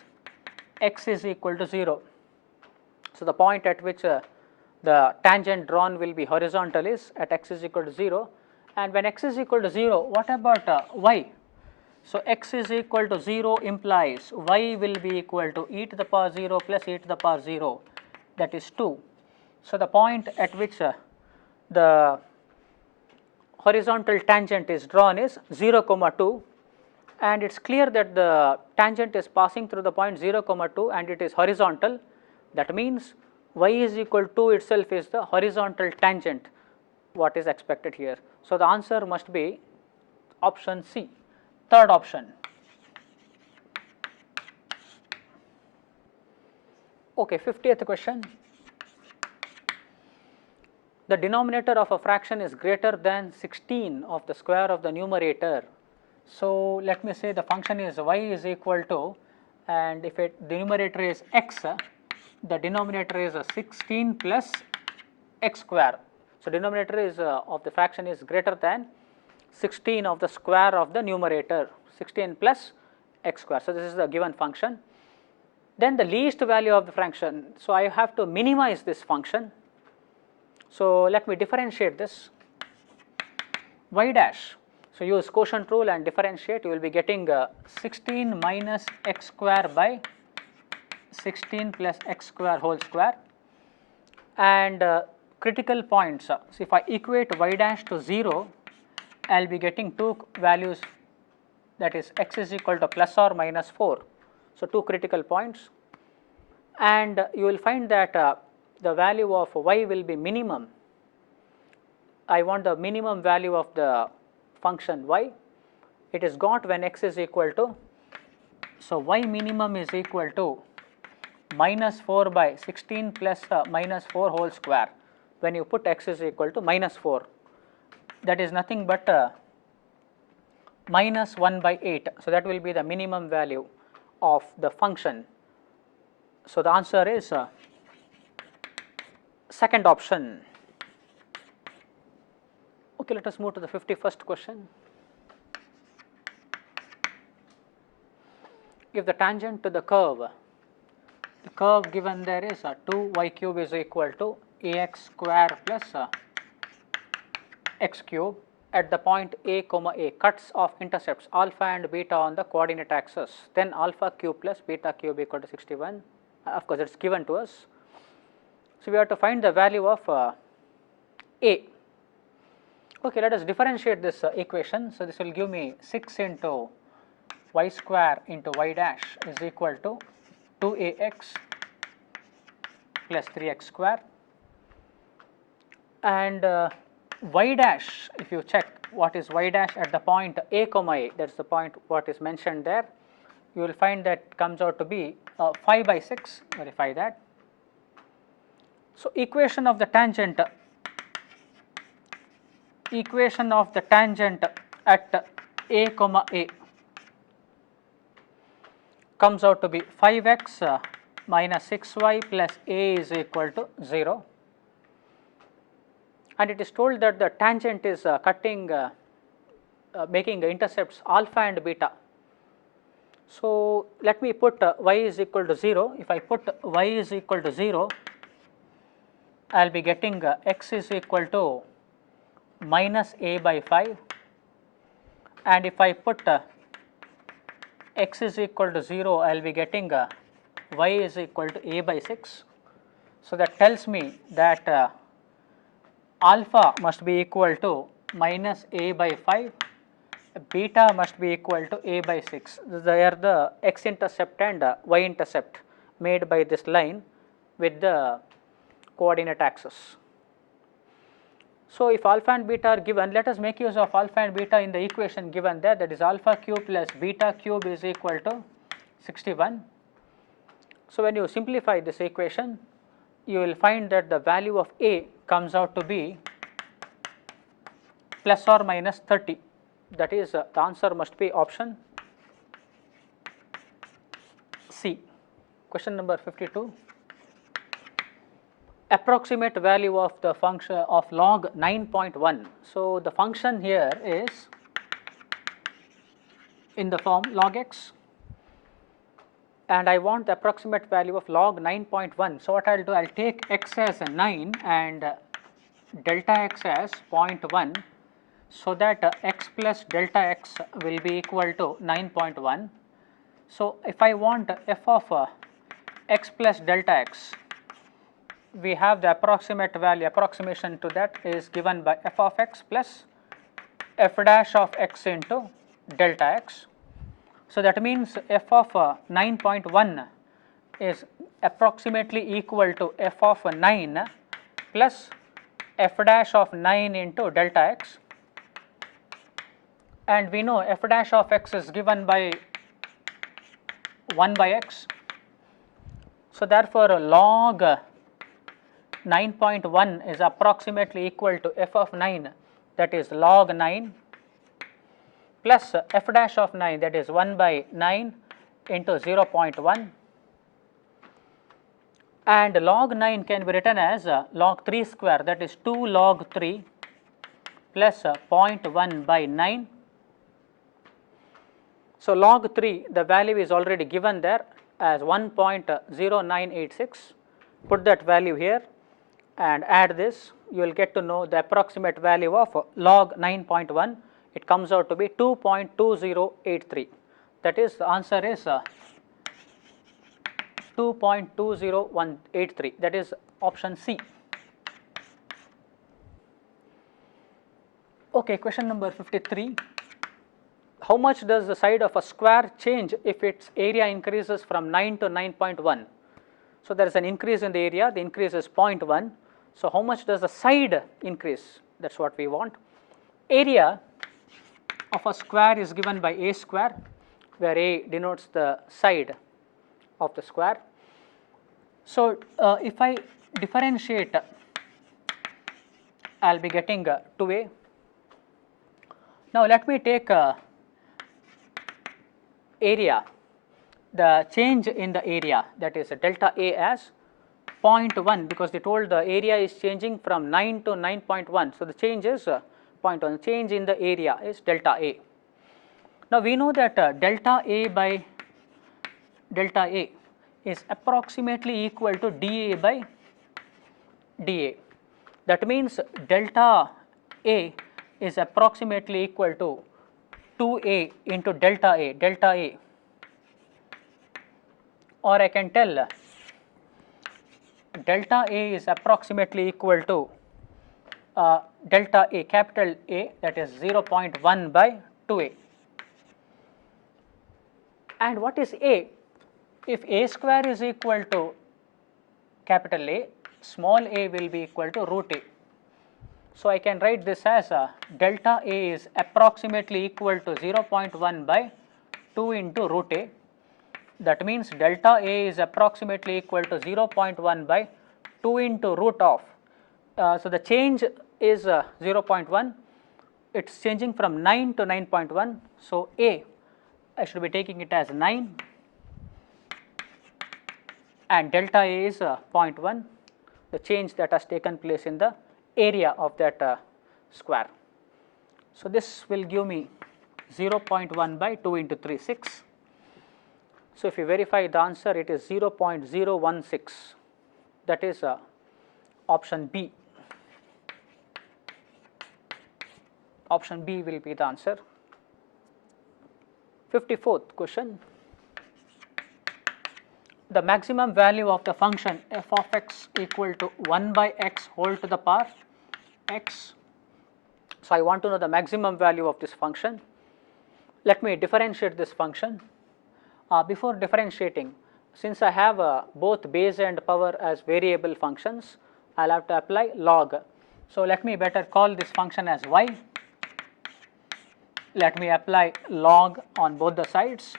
x is equal to 0. So, the point at which the tangent drawn will be horizontal is at x is equal to 0, and when x is equal to 0, what about y? So, x is equal to 0 implies y will be equal to e to the power 0 plus e to the power 0, that is 2. So, the point at which the horizontal tangent is drawn is 0, 2, and it is clear that the tangent is passing through the point 0, 2 and it is horizontal. That means y is equal to itself is the horizontal tangent, what is expected here. So, the answer must be option C, third option. Okay, 50th question. The denominator of a fraction is greater than 16 of the square of the numerator. So, let me say the function is y is equal to, and if the numerator is x, the denominator is 16 plus x square. So, denominator is of the fraction is greater than 16 of the square of the numerator, 16 plus x square. So, this is the given function. Then the least value of the fraction. So, I have to minimize this function. So, let me differentiate this y dash. So, use quotient rule and differentiate, you will be getting 16 minus x square by 16 plus x square whole square, and critical points. So, if I equate y dash to 0, I will be getting two values, that is x is equal to plus or minus 4. So, two critical points, and you will find that the value of y will be minimum I want the minimum value of the function y. It is got when x is equal to, so y minimum is equal to minus 4 by 16 plus minus 4 whole square. When you put x is equal to minus 4, that is nothing but minus 1 by 8. So, that will be the minimum value of the function. So, the answer is second option. Okay, let us move to the 51st question. If the tangent to the curve given there is 2y cube is equal to ax square plus x cube at the point a comma a cuts of intercepts alpha and beta on the coordinate axis, then alpha cube plus beta cube equal to 61. Of course, it is given to us. So, we have to find the value of a. Okay, let us differentiate this equation. So, this will give me 6 into y square into y dash is equal to 2ax plus 3x square, and y dash, if you check what is y dash at the point a comma a, that is the point what is mentioned there, you will find that comes out to be 5 by 6, verify that. So, equation of the tangent at a comma a comes out to be 5x minus 6y plus a is equal to 0, and it is told that the tangent is cutting making the intercepts alpha and beta. So, let me put y is equal to 0. If I put y is equal to 0, I will be getting x is equal to minus a by 5, and if I put x is equal to 0, I will be getting y is equal to a by 6. So, that tells me that alpha must be equal to minus a by 5, beta must be equal to a by 6. They are the x intercept and y intercept made by this line with the coordinate axis. So, if alpha and beta are given, let us make use of alpha and beta in the equation given there, that is alpha cube plus beta cube is equal to 61. So, when you simplify this equation, you will find that the value of a comes out to be plus or minus 30. That is the answer must be option C. Question number 52. Approximate value of the function of log 9.1. So, the function here is in the form log x, and I want the approximate value of log 9.1. So, what I will do, I will take x as 9 and delta x as 0.1, so that x plus delta x will be equal to 9.1. So, if I want f of x plus delta x, we have the approximate value, approximation to that is given by f of x plus f dash of x into delta x. So, that means f of 9.1 is approximately equal to f of 9 plus f dash of 9 into delta x, and we know f dash of x is given by 1 by x. So, therefore, log 9.1 is approximately equal to f of 9, that is log 9 plus f dash of 9, that is 1 by 9 into 0.1, and log 9 can be written as log 3 square, that is 2 log 3 plus 0.1 by 9. So, log 3, the value is already given there as 1.0986. Put that value here and add this, you will get to know the approximate value of log 9.1. It comes out to be 2.2083. That is, the answer is 2.20183. That is option C. Okay, question number 53. How much does the side of a square change if its area increases from 9 to 9.1? So, there is an increase in the area, the increase is 0.1. So, how much does the side increase? that is what we want. Area of a square is given by a square, where a denotes the side of the square. So, if I differentiate, I will be getting 2a. Now, let me take area, the change in the area, that is delta A as 0.1, because they told the area is changing from 9 to 9.1. So, the change is 0.1, change in the area is delta A. Now, we know that delta A by delta A is approximately equal to dA by dA. That means delta A is approximately equal to 2A into delta A, or I can tell delta A is approximately equal to delta A, capital A, that is 0.1 by 2A. And what is A? If A square is equal to capital A, small a will be equal to root A. So, I can write this as delta A is approximately equal to 0.1 by 2 into root A. That means delta A is approximately equal to 0.1 by 2 into root of. So, the change is 0.1, it is changing from 9 to 9.1. So, A, I should be taking it as 9, and delta A is 0.1, the change that has taken place in the area of that square. So, this will give me 0.1 by 2 into 3, 6. So, if you verify the answer, it is 0.016, that is option B. Option B will be the answer. 54th question. The maximum value of the function f of x equal to 1 by x whole to the power x. So, I want to know the maximum value of this function. Let me differentiate this function. Before differentiating, since I have both base and power as variable functions, I will have to apply log. So, let me better call this function as y. Let me apply log on both the sides.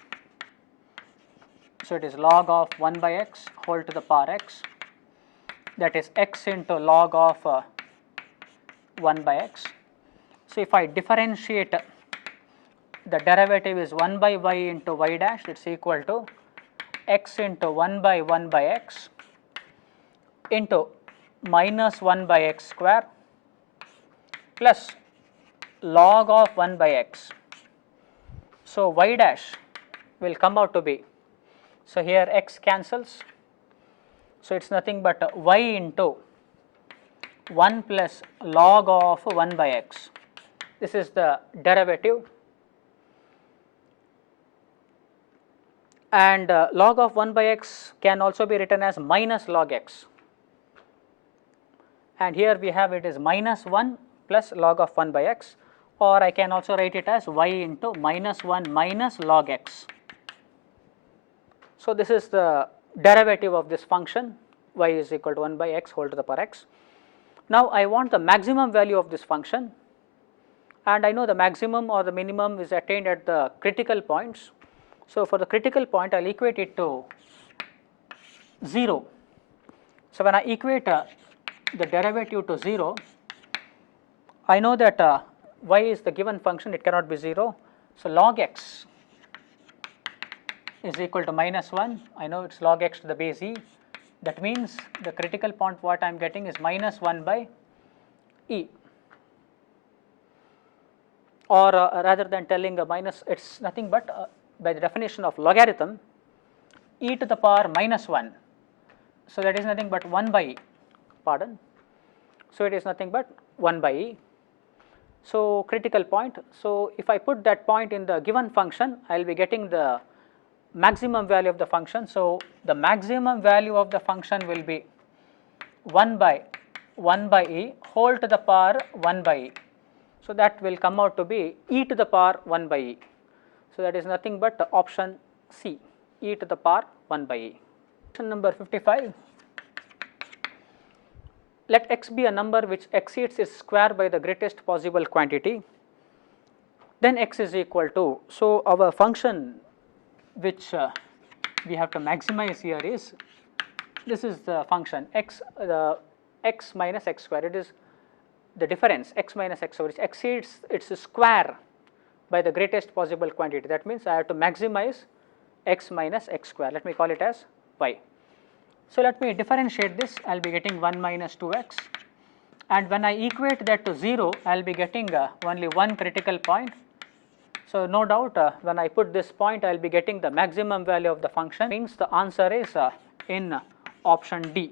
So, it is log of 1 by x whole to the power x, that is x into log of 1 by x. So, if I differentiate, the derivative is 1 by y into y dash, it is equal to x into 1 by x into minus 1 by x square plus log of 1 by x. So, y dash will come out to be, so here x cancels, so it is nothing but y into 1 plus log of 1 by x. This is the derivative, and log of 1 by x can also be written as minus log x, and here we have it is minus 1 plus log of 1 by x, or I can also write it as y into minus 1 minus log x. So, this is the derivative of this function, y is equal to 1 by x whole to the power x. Now, I want the maximum value of this function, and I know the maximum or the minimum is attained at the critical points. So, for the critical point, I will equate it to 0. So, when I equate the derivative to 0, I know that y is the given function, it cannot be 0. So, log x is equal to minus 1, I know it is log x to the base e, that means the critical point what I am getting is minus 1 by e, or rather than telling a minus, it is nothing but by the definition of logarithm, e to the power minus 1. So, that is nothing but 1 by e, pardon. So, it is nothing but 1 by e. So, critical point. So, if I put that point in the given function, I will be getting the maximum value of the function. So, the maximum value of the function will be 1 by e whole to the power 1 by e. So, that will come out to be e to the power 1 by e. So, that is nothing but option C, e to the power 1 by e. Question number 55. let x be a number which exceeds its square by the greatest possible quantity, then x is equal to, so our function which we have to maximize here is, this is the function x, x minus x square, it is the difference x minus x square which exceeds its square by the greatest possible quantity. That means I have to maximize x minus x square, let me call it as y. So let me differentiate this, I will be getting 1 minus 2x, and when I equate that to 0 I will be getting only one critical point. So no doubt when I put this point I will be getting the maximum value of the function, means the answer is in option D,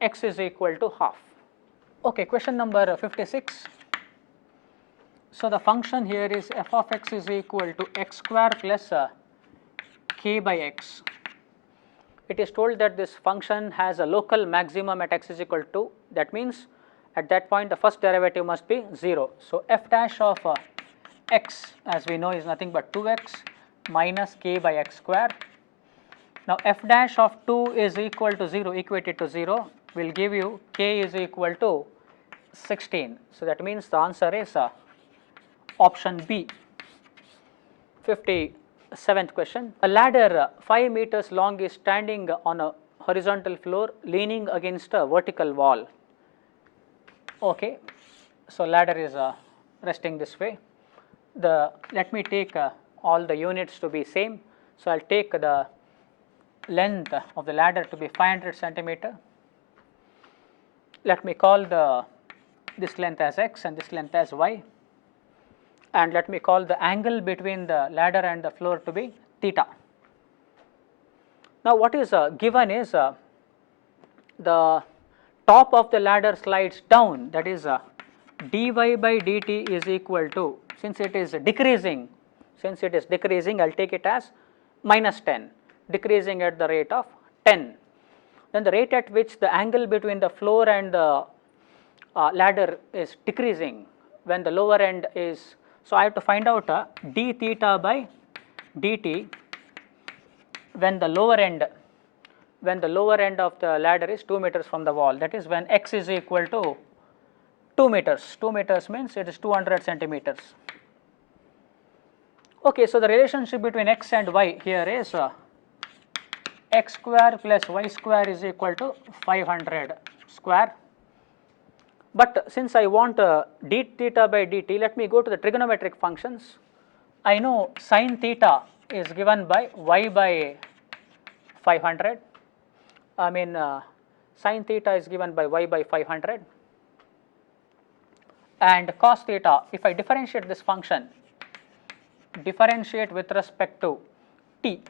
x is equal to half. Okay, question number 56. So the function here is f of x is equal to x square plus k by x. It is told that this function has a local maximum at x is equal to, that means at that point the first derivative must be 0. So f dash of x, as we know, is nothing but 2x minus k by x square. Now f dash of 2 is equal to 0, equate it to 0, will give you k is equal to 16. So that means the answer is option B. 57th question. A ladder 5 meters long is standing on a horizontal floor leaning against a vertical wall. Okay, so ladder is resting this way. Let me take all the units to be same. So I'll take the length of the ladder to be 500 centimeter. Let me call this length as x and this length as y, and let me call the angle between the ladder and the floor to be theta. Now what is given is the top of the ladder slides down, that is dy by dt is equal to, since it is decreasing, I will take it as minus 10, decreasing at the rate of 10. Then the rate at which the angle between the floor and the ladder is decreasing when the lower end is, so I have to find out d theta by dt when the lower end of the ladder is 2 meters from the wall, that is when x is equal to 2 meters. 2 meters means it is 200 centimeters. Okay, so the relationship between x and y here is x square plus y square is equal to 500 square. But since I want d theta by dt, let me go to the trigonometric functions. I know sin theta is given by y by 500. I mean sin theta is given by y by 500, and cos theta, if I differentiate this function, differentiate with respect to t,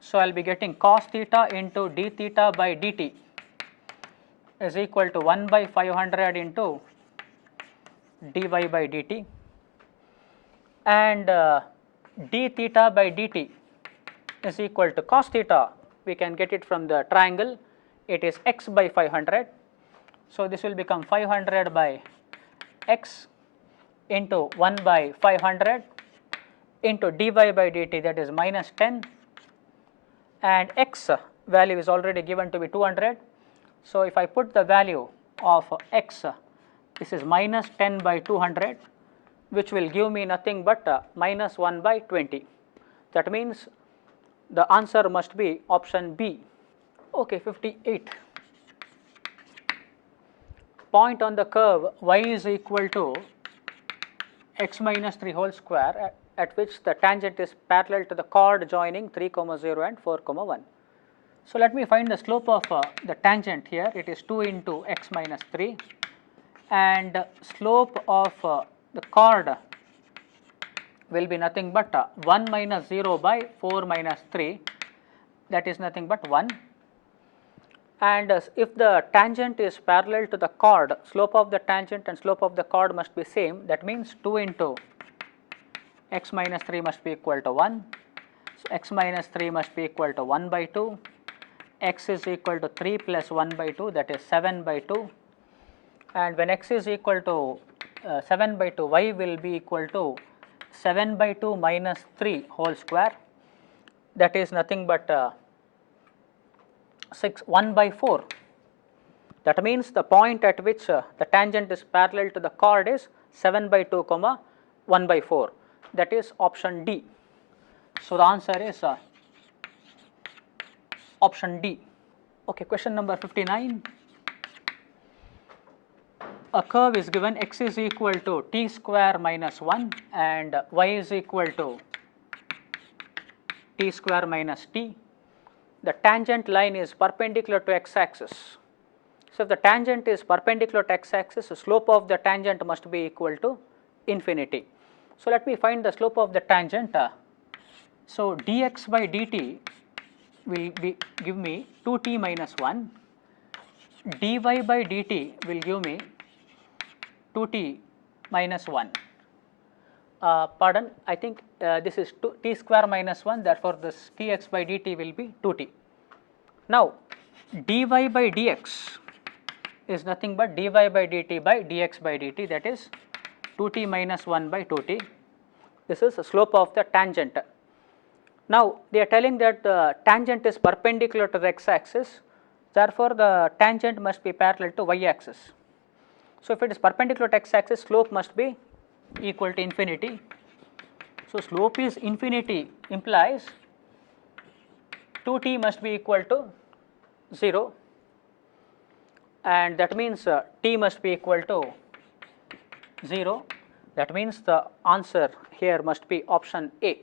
so I will be getting cos theta into d theta by dt is equal to 1 by 500 into dy by dt, and d theta by dt is equal to cos theta, we can get it from the triangle, it is x by 500. So this will become 500 by x into 1 by 500 into dy by dt, that is minus 10, and x value is already given to be 200. So if I put the value of x, this is minus 10 by 200, which will give me nothing but minus 1 by 20. That means the answer must be option B. Okay, 58. Point on the curve y is equal to x minus 3 whole square at which the tangent is parallel to the chord joining 3, 0 and 4, 1. So let me find the slope of the tangent here, it is 2 into x minus 3, and slope of the chord will be nothing but 1 minus 0 by 4 minus 3, that is nothing but 1. And if the tangent is parallel to the chord, slope of the tangent and slope of the chord must be same, that means 2 into x minus 3 must be equal to 1. So x minus 3 must be equal to 1 by 2, x is equal to 3 plus 1 by 2, that is 7 by 2, and when x is equal to 7 by 2, y will be equal to 7 by 2 minus 3 whole square, that is nothing but 1 by 4, That means the point at which the tangent is parallel to the chord is 7 by 2 comma 1 by 4, that is option D. So the answer is option D. Okay, question number 59. A curve is given, x is equal to t square minus 1 and y is equal to t square minus t. The tangent line is perpendicular to x axis. So if the tangent is perpendicular to x axis, the slope of the tangent must be equal to infinity. So let me find the slope of the tangent. So dx by dt will give me 2t minus 1, dy by dt will give me 2t minus 1. Pardon, I think this is t square minus 1, therefore this dx by dt will be 2t. Now dy by dx is nothing but dy by dt by dx by dt, that is 2t minus 1 by 2t. This is the slope of the tangent. Now they are telling that the tangent is perpendicular to the x axis, therefore the tangent must be parallel to y axis. So if it is perpendicular to x axis, slope must be equal to infinity. So slope is infinity implies 2t must be equal to 0, and that means t must be equal to 0. That means the answer here must be option A.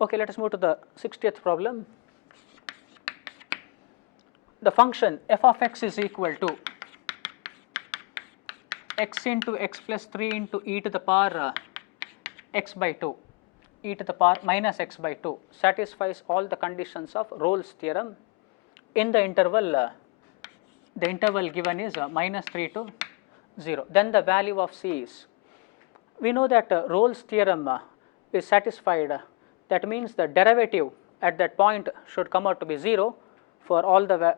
Okay, let us move to the 60th problem. The function f of x is equal to x into x plus 3 into e to the power x by 2, e to the power minus x by 2 satisfies all the conditions of Rolle's theorem in the interval given is minus 3 to 0. Then the value of c is, we know that Rolle's theorem is satisfied. That means the derivative at that point should come out to be 0 for all the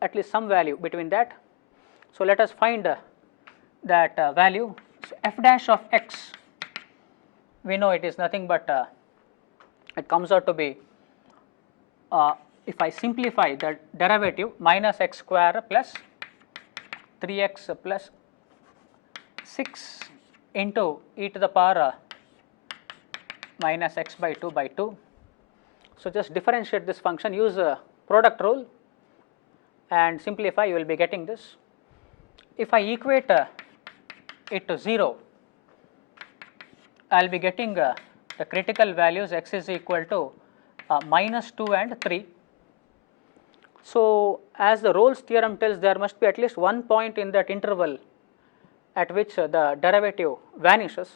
at least some value between that. So let us find that value. So f dash of x, we know it is nothing but it comes out to be, if I simplify the derivative, minus x square plus 3x plus 6 into e to the power minus x by 2 by 2. So just differentiate this function, use a product rule and simplify, you will be getting this. If I equate it to 0, I will be getting the critical values, x is equal to minus 2 and 3. So as the Rolle's theorem tells, there must be at least one point in that interval at which the derivative vanishes.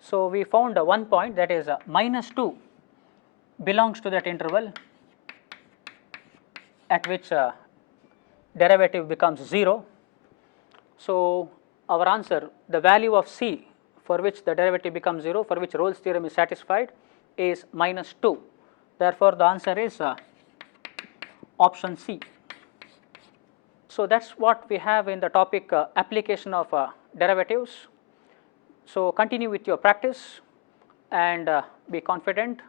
So we found one point, that is minus 2 belongs to that interval at which derivative becomes 0. So our answer, the value of c for which the derivative becomes 0, for which Rolle's theorem is satisfied, is minus 2. Therefore the answer is option C. So that's what we have in the topic application of derivatives. So continue with your practice and be confident.